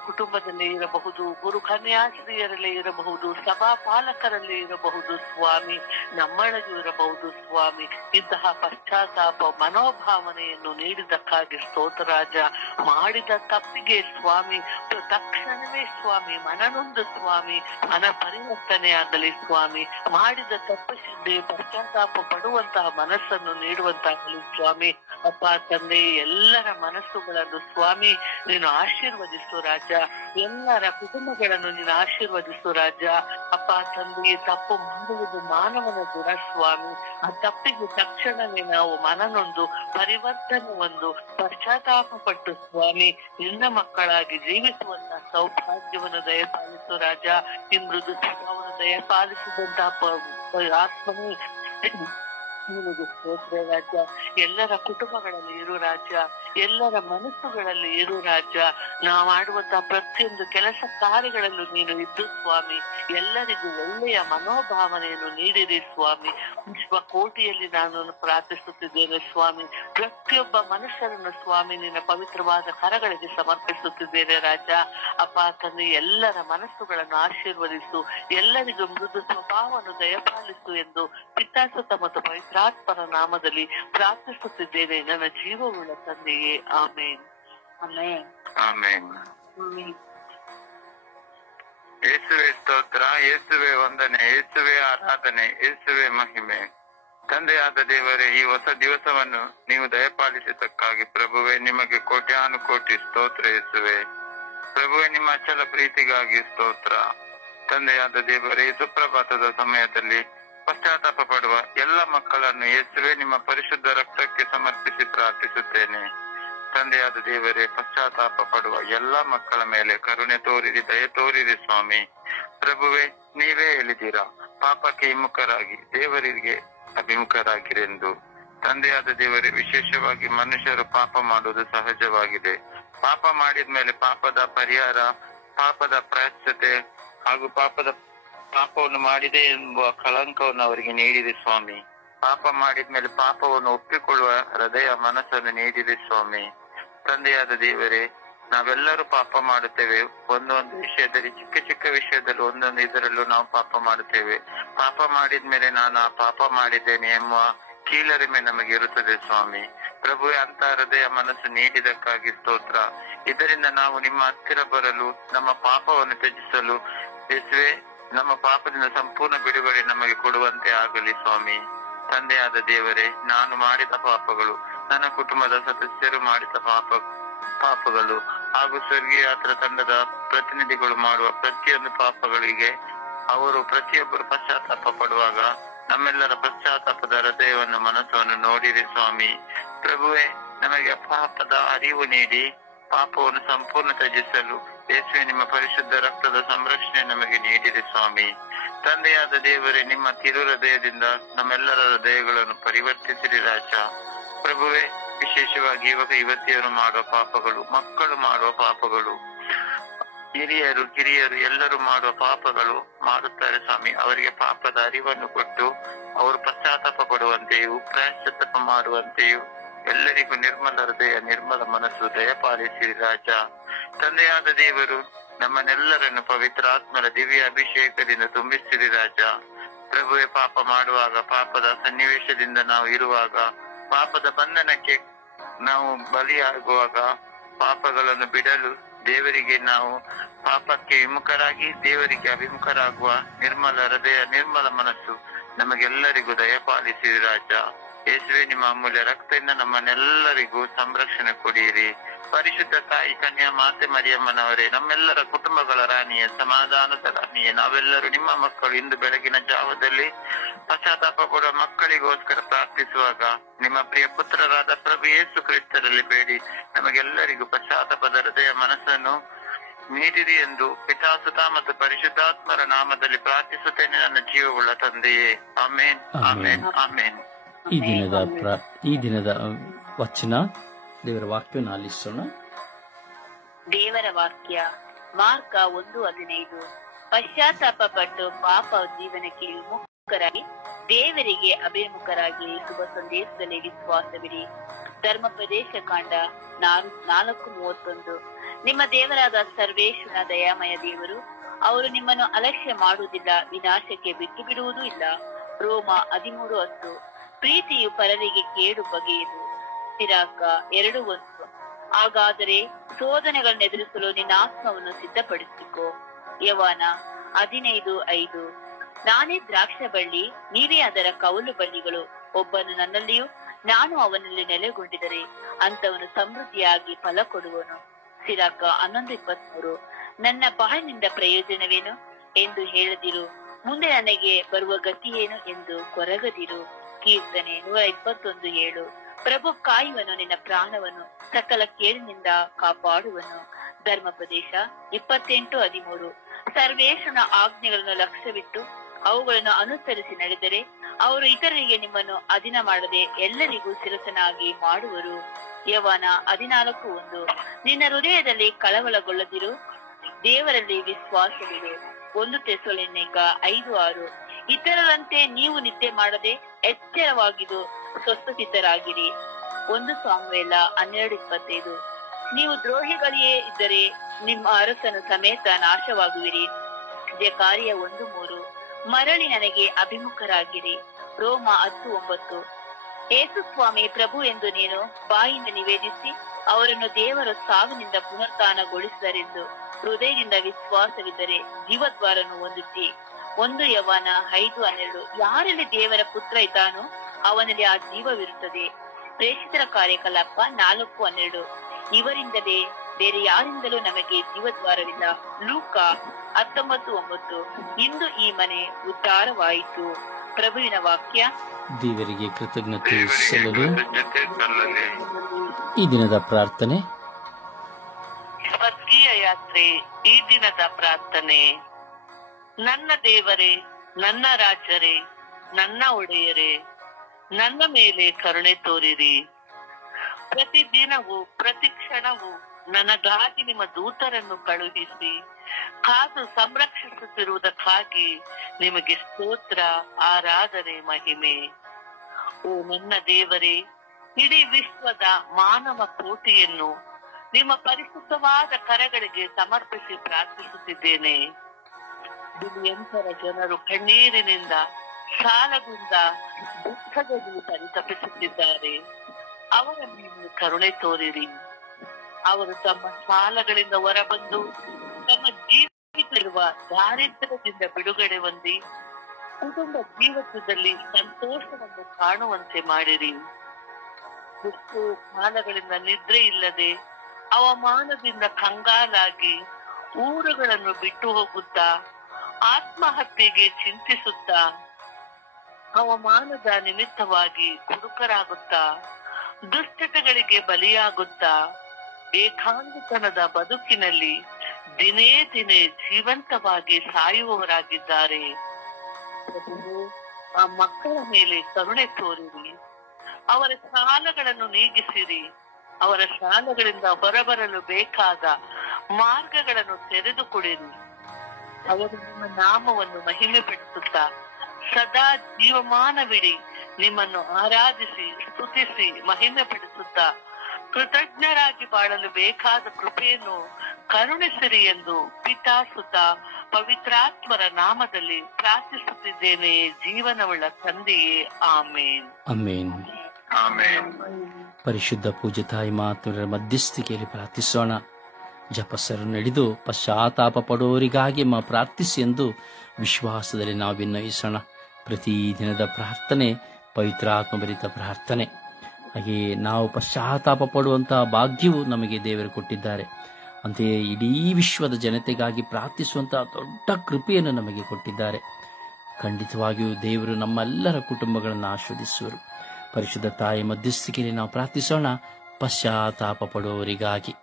ಕುಟುಂಬದಲ್ಲಿ ಇರಬಹುದು, ಗುರು ಕನ್ಯಾಶ್ರೀಯರಲ್ಲೇ ಇರಬಹುದು, ಸಭಾ ಪಾಲಕರಲ್ಲಿ ಇರಬಹುದು ಸ್ವಾಮಿ, ನಮ್ಮೊಳಗೂ ಇರಬಹುದು ಸ್ವಾಮಿ. ಇಂತಹ ಪಶ್ಚಾತ್ತಾಪ ಮನೋಭಾವನೆಯನ್ನು ನೀಡಿದ್ದಕ್ಕಾಗಿ ಸ್ತೋತ್ರ ರಾಜ. ಮಾಡಿದ ತಪ್ಪಿಗೆ ಸ್ವಾಮಿ ತಕ್ಷಣವೇ ಸ್ವಾಮಿ ಮನನೊಂದು ಸ್ವಾಮಿ ಮನ ಪರಿವರ್ತನೆ ಆಗಲಿ ಸ್ವಾಮಿ. ಮಾಡಿದ ತಪ್ಪಿಸಿದ್ದೆ ಪಶ್ಚಾತ್ತಾಪ ಪಡುವಂತಹ ಮನಸ್ಸನ್ನು ನೀಡುವಂತಾಗಲಿ ಸ್ವಾಮಿ. ಅಪ್ಪ ತಂದೆ, ಎಲ್ಲರ ಮನಸ್ಸುಗಳನ್ನು ಸ್ವಾಮಿ ನೀನು ಆಶೀರ್ವದಿಸು ರಾಜ. ಎಲ್ಲರ ಕುಟುಂಬಗಳನ್ನು ನೀನು ಆಶೀರ್ವದಿಸು ರಾಜ. ಅಪ್ಪ ತಂದೆ, ತಪ್ಪು ಮಾಡುವುದು ಮಾನವನ ಗುಣ ಸ್ವಾಮಿ. ಆ ತಪ್ಪಿಗೆ ತಕ್ಷಣವೇ ನಾವು ಮನನೊಂದು ಪರಿವರ್ತನೆ ಒಂದು ಪಶ್ಚಾತ್ತಾಪ ಪಟ್ಟು ಸ್ವಾಮಿ ನಿನ್ನ ಮಕ್ಕಳಾಗಿ ಜೀವಿಸುವಂತಹ ಸೌಭಾಗ್ಯವನ್ನು ದಯಪಾಲಿಸು ರಾಜ. ಈ ಮೃದು ಸ್ವಭಾವವನ್ನು ದಯಪಾಲಿಸಿದಂತಹ ಆತ್ಮನೇ ನಿನಗೆ ಸ್ತೋತ್ರ ರಾಜ. ಎಲ್ಲರ ಕುಟುಂಬಗಳಲ್ಲಿ ಇರು ರಾಜ, ಎಲ್ಲರ ಮನಸ್ಸುಗಳಲ್ಲಿ ಇರು ರಾಜ. ನಾವು ಮಾಡುವಂತಹ ಪ್ರತಿಯೊಂದು ಕೆಲಸ ಕಾರ್ಯಗಳಲ್ಲೂ ನೀನು ಇದ್ದು ಸ್ವಾಮಿ ಎಲ್ಲರಿಗೂ ಒಳ್ಳೆಯ ಮನೋಭಾವನೆಯನ್ನು ನೀಡಿರಿ ಸ್ವಾಮಿ. ವಿಶ್ವಕೋಟಿಯಲ್ಲಿ ನಾನು ಪ್ರಾರ್ಥಿಸುತ್ತಿದ್ದೇನೆ ಸ್ವಾಮಿ. ಪ್ರತಿಯೊಬ್ಬ ಮನುಷ್ಯರನ್ನು ಸ್ವಾಮಿ ನಿನ್ನ ಪವಿತ್ರವಾದ ಕರಗಳಿಗೆ ಸಮರ್ಪಿಸುತ್ತಿದ್ದೇನೆ ರಾಜ. ಅಪ್ಪ ತಂದೆ, ಎಲ್ಲರ ಮನಸ್ಸುಗಳನ್ನು ಆಶೀರ್ವದಿಸು, ಎಲ್ಲರಿಗೂ ಮೃದು ಸ್ವಭಾವವನ್ನು ದಯಪಾಲಿಸು ಎಂದು ಪಿತಾಸುತ ಮತ್ತು ಪವಿತ್ರಾತ್ಮನ ನಾಮದಲ್ಲಿ ಪ್ರಾರ್ಥಿಸುತ್ತಿದ್ದೇನೆ ನನ್ನ ಜೀವವುಳ್ಳ ತಂದೆಯೇ, ಆಮೇನ್. ಆಮೇನ್. ಆಮೇನ್. ಯೇಸುವೆ ಸ್ತೋತ್ರ, ಯೇಸುವೆ ವಂದನೆ, ಯೇಸುವೆ ಆರಾಧನೆ, ಯೇಸುವೆ ಮಹಿಮೆ. ತಂದೆಯಾದ ದೇವರೇ, ಈ ಹೊಸ ದಿವಸವನ್ನು ನೀವು ದಯಪಾಲಿಸಿದ್ದಕ್ಕಾಗಿ ಪ್ರಭುವೆ ನಿಮಗೆ ಕೋಟ್ಯಾನುಕೋಟಿ ಸ್ತೋತ್ರ. ಯೇಸುವೆ ಪ್ರಭುವೆ, ನಿಮ್ಮ ಅಚಲ ಪ್ರೀತಿಗಾಗಿ ಸ್ತೋತ್ರ. ತಂದೆಯಾದ ದೇವರೇ, ಸುಪ್ರಭಾತದ ಸಮಯದಲ್ಲಿ ಪಶ್ಚಾತ್ತಾಪ ಪಡುವ ಎಲ್ಲ ಮಕ್ಕಳನ್ನು ಯೇಸುವೆ ನಿಮ್ಮ ಪರಿಶುದ್ಧ ರಕ್ತಕ್ಕೆ ಸಮರ್ಪಿಸಿ ಪ್ರಾರ್ಥಿಸುತ್ತೇನೆ. ತಂದೆಯಾದ ದೇವರೇ, ಪಶ್ಚಾತ್ತಾಪ ಪಡುವ ಎಲ್ಲ ಮಕ್ಕಳ ಮೇಲೆ ಕರುಣೆ ತೋರಿರಿ, ದಯೆ ತೋರಿರಿ ಸ್ವಾಮಿ. ಪ್ರಭುವೆ, ನೀವೇ ಹೇಳಿದ್ದೀರಾ, ಪಾಪಕ್ಕೆ ವಿಮುಖರಾಗಿ ದೇವರಿಗೆ ಅಭಿಮುಖರಾಗಿರೆಂದು. ತಂದೆಯಾದ ದೇವರೇ, ವಿಶೇಷವಾಗಿ ಮನುಷ್ಯರು ಪಾಪ ಮಾಡುವುದು ಸಹಜವಾಗಿದೆ. ಪಾಪ ಮಾಡಿದ್ಮೇಲೆ ಪಾಪದ ಪರಿಹಾರ, ಪಾಪದ ಪ್ರಾಯಶ್ಚಿತೆ ಹಾಗೂ ಪಾಪವನ್ನು ಮಾಡಿದೆ ಎಂಬ ಕಳಂಕವನ್ನು ಅವರಿಗೆ ನೀಡಿದೆ ಸ್ವಾಮಿ. ಪಾಪ ಮಾಡಿದ್ಮೇಲೆ ಪಾಪವನ್ನು ಒಪ್ಪಿಕೊಳ್ಳುವ ಹೃದಯ ಮನಸ್ಸನ್ನು ನೀಡಿದೆ ಸ್ವಾಮಿ. ತಂದೆಯಾದ ದೇವರೇ, ನಾವೆಲ್ಲರೂ ಪಾಪ ಮಾಡುತ್ತೇವೆ. ಒಂದೊಂದು ವಿಷಯದಲ್ಲಿ, ಚಿಕ್ಕ ಚಿಕ್ಕ ವಿಷಯದಲ್ಲಿ, ಒಂದೊಂದು ಇದರಲ್ಲೂ ನಾವು ಪಾಪ ಮಾಡುತ್ತೇವೆ. ಪಾಪ ಮಾಡಿದ್ಮೇಲೆ ನಾನು ಆ ಪಾಪ ಮಾಡಿದ್ದೇನೆ ಎಂಬ ಕೀಳರಿಮೆ ನಮಗೆ ಇರುತ್ತದೆ ಸ್ವಾಮಿ. ಪ್ರಭುವೆ, ಅಂತ ಹೃದಯ ಮನಸ್ಸು ನೀಡಿದಕ್ಕಾಗಿ ಸ್ತೋತ್ರ. ಇದರಿಂದ ನಾವು ನಿಮ್ಮ ಹತ್ತಿರ ಬರಲು, ನಮ್ಮ ಪಾಪವನ್ನು ತ್ಯಜಿಸಲು ಯೇಸುವೆ ನಮ್ಮ ಪಾಪದಿಂದ ಸಂಪೂರ್ಣ ಬಿಡುಗಡೆ ನಮಗೆ ಕೊಡುವಂತೆ ಆಗಲಿ ಸ್ವಾಮಿ. ತಂದೆಯಾದ ದೇವರೇ, ನಾನು ಮಾಡಿದ ಪಾಪಗಳು, ನನ್ನ ಕುಟುಂಬದ ಸದಸ್ಯರು ಮಾಡಿದ ಪಾಪಗಳು ಹಾಗೂ ಸ್ವರ್ಗೀಯ ಯಾತ್ರಾ ತಂಡದ ಪ್ರತಿನಿಧಿಗಳು ಮಾಡುವ ಪ್ರತಿಯೊಂದು ಪಾಪಗಳಿಗೆ ಅವರು ಪ್ರತಿಯೊಬ್ಬರು ಪಶ್ಚಾತ್ತಾಪ ಪಡುವಾಗ ನಮ್ಮೆಲ್ಲರ ಪಶ್ಚಾತ್ತಾಪದ ಹೃದಯವನ್ನು ಮನಸ್ಸನ್ನು ನೋಡಿರಿ ಸ್ವಾಮಿ. ಪ್ರಭುವೆ, ನಮಗೆ ಪಾಪದ ಅರಿವು ನೀಡಿ ಪಾಪವನ್ನು ಸಂಪೂರ್ಣ ತ್ಯಜಿಸಲು ಯೇಸುವೆ ನಿಮ್ಮ ಪರಿಶುದ್ಧ ರಕ್ತದ ಸಂರಕ್ಷಣೆ ನಮಗೆ ನೀಡಿರಿ ಸ್ವಾಮಿ. ತಂದೆಯಾದ ದೇವರೇ, ನಿಮ್ಮ ತಿರು ಹೃದಯದಿಂದ ನಮ್ಮೆಲ್ಲರ ಹೃದಯಗಳನ್ನು ಪರಿವರ್ತಿಸಿರಿ ರಾಜ. ಪ್ರಭುವೆ, ವಿಶೇಷವಾಗಿ ಯುವತಿಯರು ಮಾಡುವ ಪಾಪಗಳು, ಮಕ್ಕಳು ಮಾಡುವ ಪಾಪಗಳು, ಹಿರಿಯರು ಕಿರಿಯರು ಎಲ್ಲರೂ ಮಾಡುವ ಪಾಪಗಳು ಮಾಡುತ್ತಾರೆ ಸ್ವಾಮಿ. ಅವರಿಗೆ ಪಾಪದ ಅರಿವನ್ನು ಕೊಟ್ಟು ಅವರು ಪಶ್ಚಾತ್ತಾಪ ಪಡುವಂತೆಯೂ ಪ್ರಾಯಶ್ಚಿತ್ತ ಮಾಡುವಂತೆಯೂ ಎಲ್ಲರಿಗೂ ನಿರ್ಮಲ ಹೃದಯ, ನಿರ್ಮಲ ಮನಸ್ಸು ದಯಪಾಲಿಸಿರಿ ರಾಜ. ತಂದೆಯಾದ ದೇವರು, ನಮ್ಮನ್ನೆಲ್ಲರನ್ನು ಪವಿತ್ರಾತ್ಮರ ದಿವ್ಯ ಅಭಿಷೇಕದಿಂದ ತುಂಬಿಸಿರಿ ರಾಜ. ಪ್ರಭುವೆ, ಪಾಪ ಮಾಡುವಾಗ, ಪಾಪದ ಸನ್ನಿವೇಶದಿಂದ ನಾವು ಇರುವಾಗ, ಪಾಪದ ಬಂಧನಕ್ಕೆ ನಾವು ಬಲಿಯಾಗುವಾಗ, ಪಾಪಗಳನ್ನು ಬಿಡಲು ದೇವರಿಗೆ ನಾವು ಪಾಪಕ್ಕೆ ವಿಮುಖರಾಗಿ ದೇವರಿಗೆ ಅಭಿಮುಖರಾಗುವ ನಿರ್ಮಲ ಹೃದಯ, ನಿರ್ಮಲ ಮನಸ್ಸು ನಮಗೆಲ್ಲರಿಗೂ ದಯಪಾಲಿಸಿರಿ ರಾಜ. ಯೇಸುವೆ, ನಿಮ್ಮ ಅಮೂಲ್ಯ ರಕ್ತದಿಂದ ನಮ್ಮನ್ನೆಲ್ಲರಿಗೂ ಸಂರಕ್ಷಣೆ ಕೊಡಿರಿ. ಪರಿಶುದ್ಧ ತಾಯಿ ಕನ್ಯಾ ಮಾತೆ ಮರಿಯಮ್ಮನವರೇ, ನಮ್ಮೆಲ್ಲರ ಕುಟುಂಬಗಳ ರಾಣಿಯೇ, ಸಮಾಧಾನದ ರಾಣಿಯೇ, ನಾವೆಲ್ಲರೂ ನಿಮ್ಮ ಮಕ್ಕಳು ಇಂದು ಬೆಳಗಿನ ಜಾವದಲ್ಲಿ ಪಶ್ಚಾತ್ತಾಪ ಪಡುವ ಮಕ್ಕಳಿಗೋಸ್ಕರ ಪ್ರಾರ್ಥಿಸುವಾಗ ನಿಮ್ಮ ಪ್ರಿಯ ಪುತ್ರರಾದ ಪ್ರಭು ಯೇಸು ಕ್ರಿಸ್ತರಲ್ಲಿ ಬೇಡಿ ನಮಗೆಲ್ಲರಿಗೂ ಪಶ್ಚಾತ್ತಾಪದ ಹೃದಯ ಮನಸ್ಸನ್ನು ನೀಡಿರಿ ಎಂದು ಪಿತಾಸುತ ಮತ್ತು ಪರಿಶುದ್ಧಾತ್ಮರ ನಾಮದಲ್ಲಿ ಪ್ರಾರ್ಥಿಸುತ್ತೇನೆ ನನ್ನ ಜೀವವುಳ್ಳ ತಂದೆಯೇ. ಆಮೇನ್, ಆಮೇನ್, ಆಮೇನ್. ಈ ದಿನದ ವಚನ, ದೇವರ ವಾಕ್ಯವನ್ನು ಆಲಿಸೋಣ. ದೇವರ ವಾಕ್ಯ ಮಾರ್ಕ 1:15. ಪಶ್ಚಾತ್ತಾಪ ಪಟ್ಟು ಪಾಪ ಜೀವನಕ್ಕೆ ವಿಮುಖರಾಗಿ ದೇವರಿಗೆ ಅಭಿಮುಖರಾಗಿ ಶುಭ ಸಂದೇಶದಲ್ಲಿ ವಿಶ್ವಾಸವಿಡಿ. ಧರ್ಮೋಪದೇಶ ಕಾಂಡ 4:31. ನಿಮ್ಮ ದೇವರಾದ ಸರ್ವೇಶ್ವರನ ದಯಾಮಯ ದೇವರು, ಅವರು ನಿಮ್ಮನ್ನು ಅಲಕ್ಷ್ಯ ಮಾಡುವುದಿಲ್ಲ, ವಿನಾಶಕ್ಕೆ ಬಿಟ್ಟು ಬಿಡುವುದೂ ಇಲ್ಲ. ರೋಮ 13:10. ಪ್ರೀತಿಯು ಪರರಿಗೆ ಕೇಡು ಬಗೆಯದು. ಸಿರಾಕ 2:1. ಹಾಗಾದರೆ ಶೋಧನೆಗಳನ್ನು ಎದುರಿಸಲು ನಿನ್ನ ಆತ್ಮವನ್ನು ಸಿದ್ಧಪಡಿಸಿಕೋ. ಯವನ 15:5. ನಾನೇ ದ್ರಾಕ್ಷ ಬಳ್ಳಿ, ನೀವೇ ಅದರ ಕೌಲು ಬಳ್ಳಿಗಳು. ಒಬ್ಬನು ನನ್ನಲ್ಲಿಯೂ ನಾನು ಅವನಲ್ಲಿ ನೆಲೆಗೊಂಡಿದರೆ ಅಂತವನು ಸಮೃದ್ಧಿಯಾಗಿ ಫಲ ಕೊಡುವನು. ಸಿರಾಕ 11:23. ನನ್ನ ಬಾಯಿನಿಂದ ಪ್ರಯೋಜನವೇನು ಎಂದು ಹೇಳದಿರು, ಮುಂದೆ ನನಗೆ ಬರುವ ಗತಿಯೇನು ಎಂದು ಕೊರಗದಿರು. ಕೀರ್ತನೆ 121:7. ಪ್ರಭು ಕಾಯುವನು ನಿನ್ನ ಪ್ರಾಣವನ್ನು, ಸಕಲ ಕೇಳಿನಿಂದ ಕಾಪಾಡುವನು. ಧರ್ಮೋಪದೇಶ 28:13. ಸರ್ವೇಶ್ವರನ ಆಜ್ಞೆಗಳನ್ನು ಲಕ್ಷ್ಯವಿಟ್ಟು ಅವುಗಳನ್ನು ಅನುಸರಿಸಿ ನಡೆದರೆ ಅವರು ಇತರರಿಗೆ ನಿಮ್ಮನ್ನು ಅಧೀನ ಮಾಡದೆ ಎಲ್ಲರಿಗೂ ಶಿರಸನಾಗಿ ಮಾಡುವರು. ಯವನ 14:1. ನಿನ್ನ ಹೃದಯದಲ್ಲಿ ಕಳವಳಗೊಳ್ಳದಿರು, ದೇವರಲ್ಲಿ ವಿಶ್ವಾಸವಿಡು. 1 ಥೆಸಲೋನಿಕ 5:6. ಇತರರಂತೆ ನೀವು ನಿದ್ದೆ ಮಾಡದೆ ಎಚ್ಚರವಾಗಿದ್ದು ಸ್ವಸ್ಥಚಿತ್ತರಾಗಿರಿ. 1 ಸಾಮುವೇಲ 12:25. ನೀವು ದ್ರೋಹಿಗಳೇ ಇದ್ದರೆ ನಿಮ್ಮ ಅರಸನು ಸಮೇತ ನಾಶವಾಗುವಿರಿ. ಜಕಾರಿಯ 1:3. ಮರಳಿ ನನಗೆ ಅಭಿಮುಖರಾಗಿರಿ. ರೋಮ 10:9. ಯೇಸು ಸ್ವಾಮಿ ಪ್ರಭು ಎಂದು ನೀನು ಬಾಯಿಂದ ನಿವೇದಿಸಿ ಅವರನ್ನು ದೇವರ ಸಾವಿನಿಂದ ಪುನರುತ್ಥಾನಗೊಳಿಸಿದರೆಂದು ಹೃದಯದಿಂದ ವಿಶ್ವಾಸವಿದ್ದರೆ ಜೀವದ್ವಾರನ್ನು ಹೊಂದುತ್ತಿ. 1 ಯವನ 5:12. ಯಾರಲ್ಲಿ ದೇವರ ಪುತ್ರ ಇದ್ದಾನೋ ಅವನಲ್ಲಿ ಆ ಜೀವವಿರುತ್ತದೆ. ಪ್ರೇಷಿತರ ಕಾರ್ಯಕಲಾಪ 4:12. ಇವರಿಂದಲೇ ಬೇರೆ ಯಾರಿಂದಲೂ ನಮಗೆ ಜೀವದ್ವಾರವಿಲ್ಲ. ಲೂಕ 19:9. ಇಂದು ಈ ಮನೆ ಉದ್ಧಾರವಾಯಿತು. ಪ್ರಭುವಿನ ವಾಕ್ಯ. ದೇವರಿಗೆ ಕೃತಜ್ಞತೆ ಸಲ್ಲಲಿ. ಈ ದಿನದ ಪ್ರಾರ್ಥನೆ. ಸ್ವರ್ಗೀಯ ಯಾತ್ರೆ. ಈ ದಿನದ ಪ್ರಾರ್ಥನೆ. ನನ್ನ ದೇವರೇ, ನನ್ನ ರಾಜರೇ, ನನ್ನ ಒಡೆಯರೇ, ನನ್ನ ಮೇಲೆ ಕರುಣೆ ತೋರಿರಿ. ಪ್ರತಿದಿನವೂ ಪ್ರತಿ ಕ್ಷಣವೂ ನನಗಾಗಿ ನಿಮ್ಮ ದೂತರನ್ನು ಕಳುಹಿಸಿ ಕಾದು ಸಂರಕ್ಷಿಸುತ್ತಿರುವುದಕ್ಕಾಗಿ ನಿಮಗೆ ಸ್ತೋತ್ರ, ಆರಾಧನೆ, ಮಹಿಮೆ. ಓ ನನ್ನ ದೇವರೇ, ಇಡೀ ವಿಶ್ವದ ಮಾನವ ಕೋಟಿಯನ್ನು ನಿಮ್ಮ ಪರಿಶುದ್ಧವಾದ ಕರಗಳಿಗೆ ಸಮರ್ಪಿಸಿ ಪ್ರಾರ್ಥಿಸುತ್ತಿದ್ದೇನೆ. ಬಿಲಿಯಂತರ ಜನರು ಕಣ್ಣೀರಿನಿಂದ, ಸಾಲದಿಂದ, ದುಃಖದಲ್ಲಿ ಪರಿತಪಿಸುತ್ತಿದ್ದಾರೆ. ಅವರ ಮೇಲೆ ಕರುಣೆ ತೋರಿರಿ. ಅವರು ತಮ್ಮ ಸಾಲಗಳಿಂದ ಹೊರಬಂದು ತಮ್ಮ ಜೀವಿತವಿರುವ ದಾರಿದ್ರ್ಯದಿಂದ ಬಿಡುಗಡೆ ಹೊಂದಿ ಕುಟುಂಬ ಜೀವಿತದಲ್ಲಿ ಸಂತೋಷವನ್ನು ಕಾಣುವಂತೆ ಮಾಡಿರಿ. ಎಷ್ಟೋ ಕಾಲಗಳಿಂದ ನಿದ್ರೆ ಇಲ್ಲದೆ ಅವಮಾನದಿಂದ ಕಂಗಾಲಾಗಿ ಊರುಗಳನ್ನು ಬಿಟ್ಟು ಹೋಗುತ್ತಾ ಆತ್ಮಹತ್ಯೆಗೆ ಚಿಂತಿಸುತ್ತಾ ಅವಮಾನದ ನಿಮಿತ್ತವಾಗಿ ಕುಡುಕರಾಗುತ್ತಾ ದುಶ್ಚಟಗಳಿಗೆ ಬಲಿಯಾಗುತ್ತಾ ಏಕಾಂಗಿತನದ ಬದುಕಿನಲ್ಲಿ ದಿನೇ ದಿನೇ ಜೀವಂತವಾಗಿ ಸಾಯುವವರಾಗಿದ್ದಾರೆ. ಆ ಮಕ್ಕಳ ಮೇಲೆ ಕರುಣೆ ತೋರಿರಿ. ಅವರ ಸಾಲಗಳನ್ನು ನೀಗಿಸಿರಿ. ಅವರ ಸಾಲಗಳಿಂದ ಹೊರಬರಲು ಬೇಕಾದ ಮಾರ್ಗಗಳನ್ನು ತೆರೆದುಕೊಡಿರಿ. ಅವರು ನಿಮ್ಮ ನಾಮವನ್ನು ಮಹಿಮೆಪಡಿಸುತ್ತಾ ಸದಾ ಜೀವಮಾನವಿಡಿ ನಿಮ್ಮನ್ನು ಆರಾಧಿಸಿ ಸ್ತುತಿಸಿ ಮಹಿಮೆಪಡಿಸುತ್ತಾ ಕೃತಜ್ಞರಾಗಿ ಬಾಳಲು ಬೇಕಾದ ಕೃಪೆಯನ್ನು ಕರುಣಿಸಿರಿ ಎಂದು ಪಿತಾಸುತ ಪವಿತ್ರಾತ್ಮರ ನಾಮದಲ್ಲಿ ಪ್ರಾರ್ಥಿಸುತ್ತಿದ್ದೇನೆ, ಜೀವನವುಳ್ಳ ತಂದೆಯೇ. ಆಮೇನ್, ಆಮೇನ್, ಆಮೇನ್. ಪರಿಶುದ್ಧ ಪೂಜ್ಯ ತಾಯಿ ಮಾತುಗಳ ಮಧ್ಯಸ್ಥಿಕೆಯಲ್ಲಿ ಪ್ರಾರ್ಥಿಸೋಣ. ಜಪಸರು ನಡೆದು ಪಶ್ಚಾತ್ತಾಪ ಪಡುವವರಿಗಾಗಿ ಪ್ರಾರ್ಥಿಸಿ ಎಂದು ವಿಶ್ವಾಸದಲ್ಲಿ ನಾವು ವಿನಯಿಸೋಣ. ಪ್ರತಿದಿನದ ಪ್ರಾರ್ಥನೆ ಪವಿತ್ರಾತ್ಮಭರಿತ ಪ್ರಾರ್ಥನೆ. ಹಾಗೆಯೇ ನಾವು ಪಶ್ಚಾತ್ತಾಪ ಪಡುವಂತಹ ಭಾಗ್ಯವು ನಮಗೆ ದೇವರು ಕೊಟ್ಟಿದ್ದಾರೆ. ಅಂತೆಯೇ ಇಡೀ ವಿಶ್ವದ ಜನತೆಗಾಗಿ ಪ್ರಾರ್ಥಿಸುವಂತಹ ದೊಡ್ಡ ಕೃಪೆಯನ್ನು ನಮಗೆ ಕೊಟ್ಟಿದ್ದಾರೆ. ಖಂಡಿತವಾಗಿಯೂ ದೇವರು ನಮ್ಮೆಲ್ಲರ ಕುಟುಂಬಗಳನ್ನು ಆಶೀರ್ವದಿಸುವರು. ಪರಿಶುದ್ಧ ತಾಯಿ ಮಧ್ಯಸ್ಥಿಕೆಯಲ್ಲಿ ನಾವು ಪ್ರಾರ್ಥಿಸೋಣ, ಪಶ್ಚಾತ್ತಾಪ ಪಡುವವರಿಗಾಗಿ.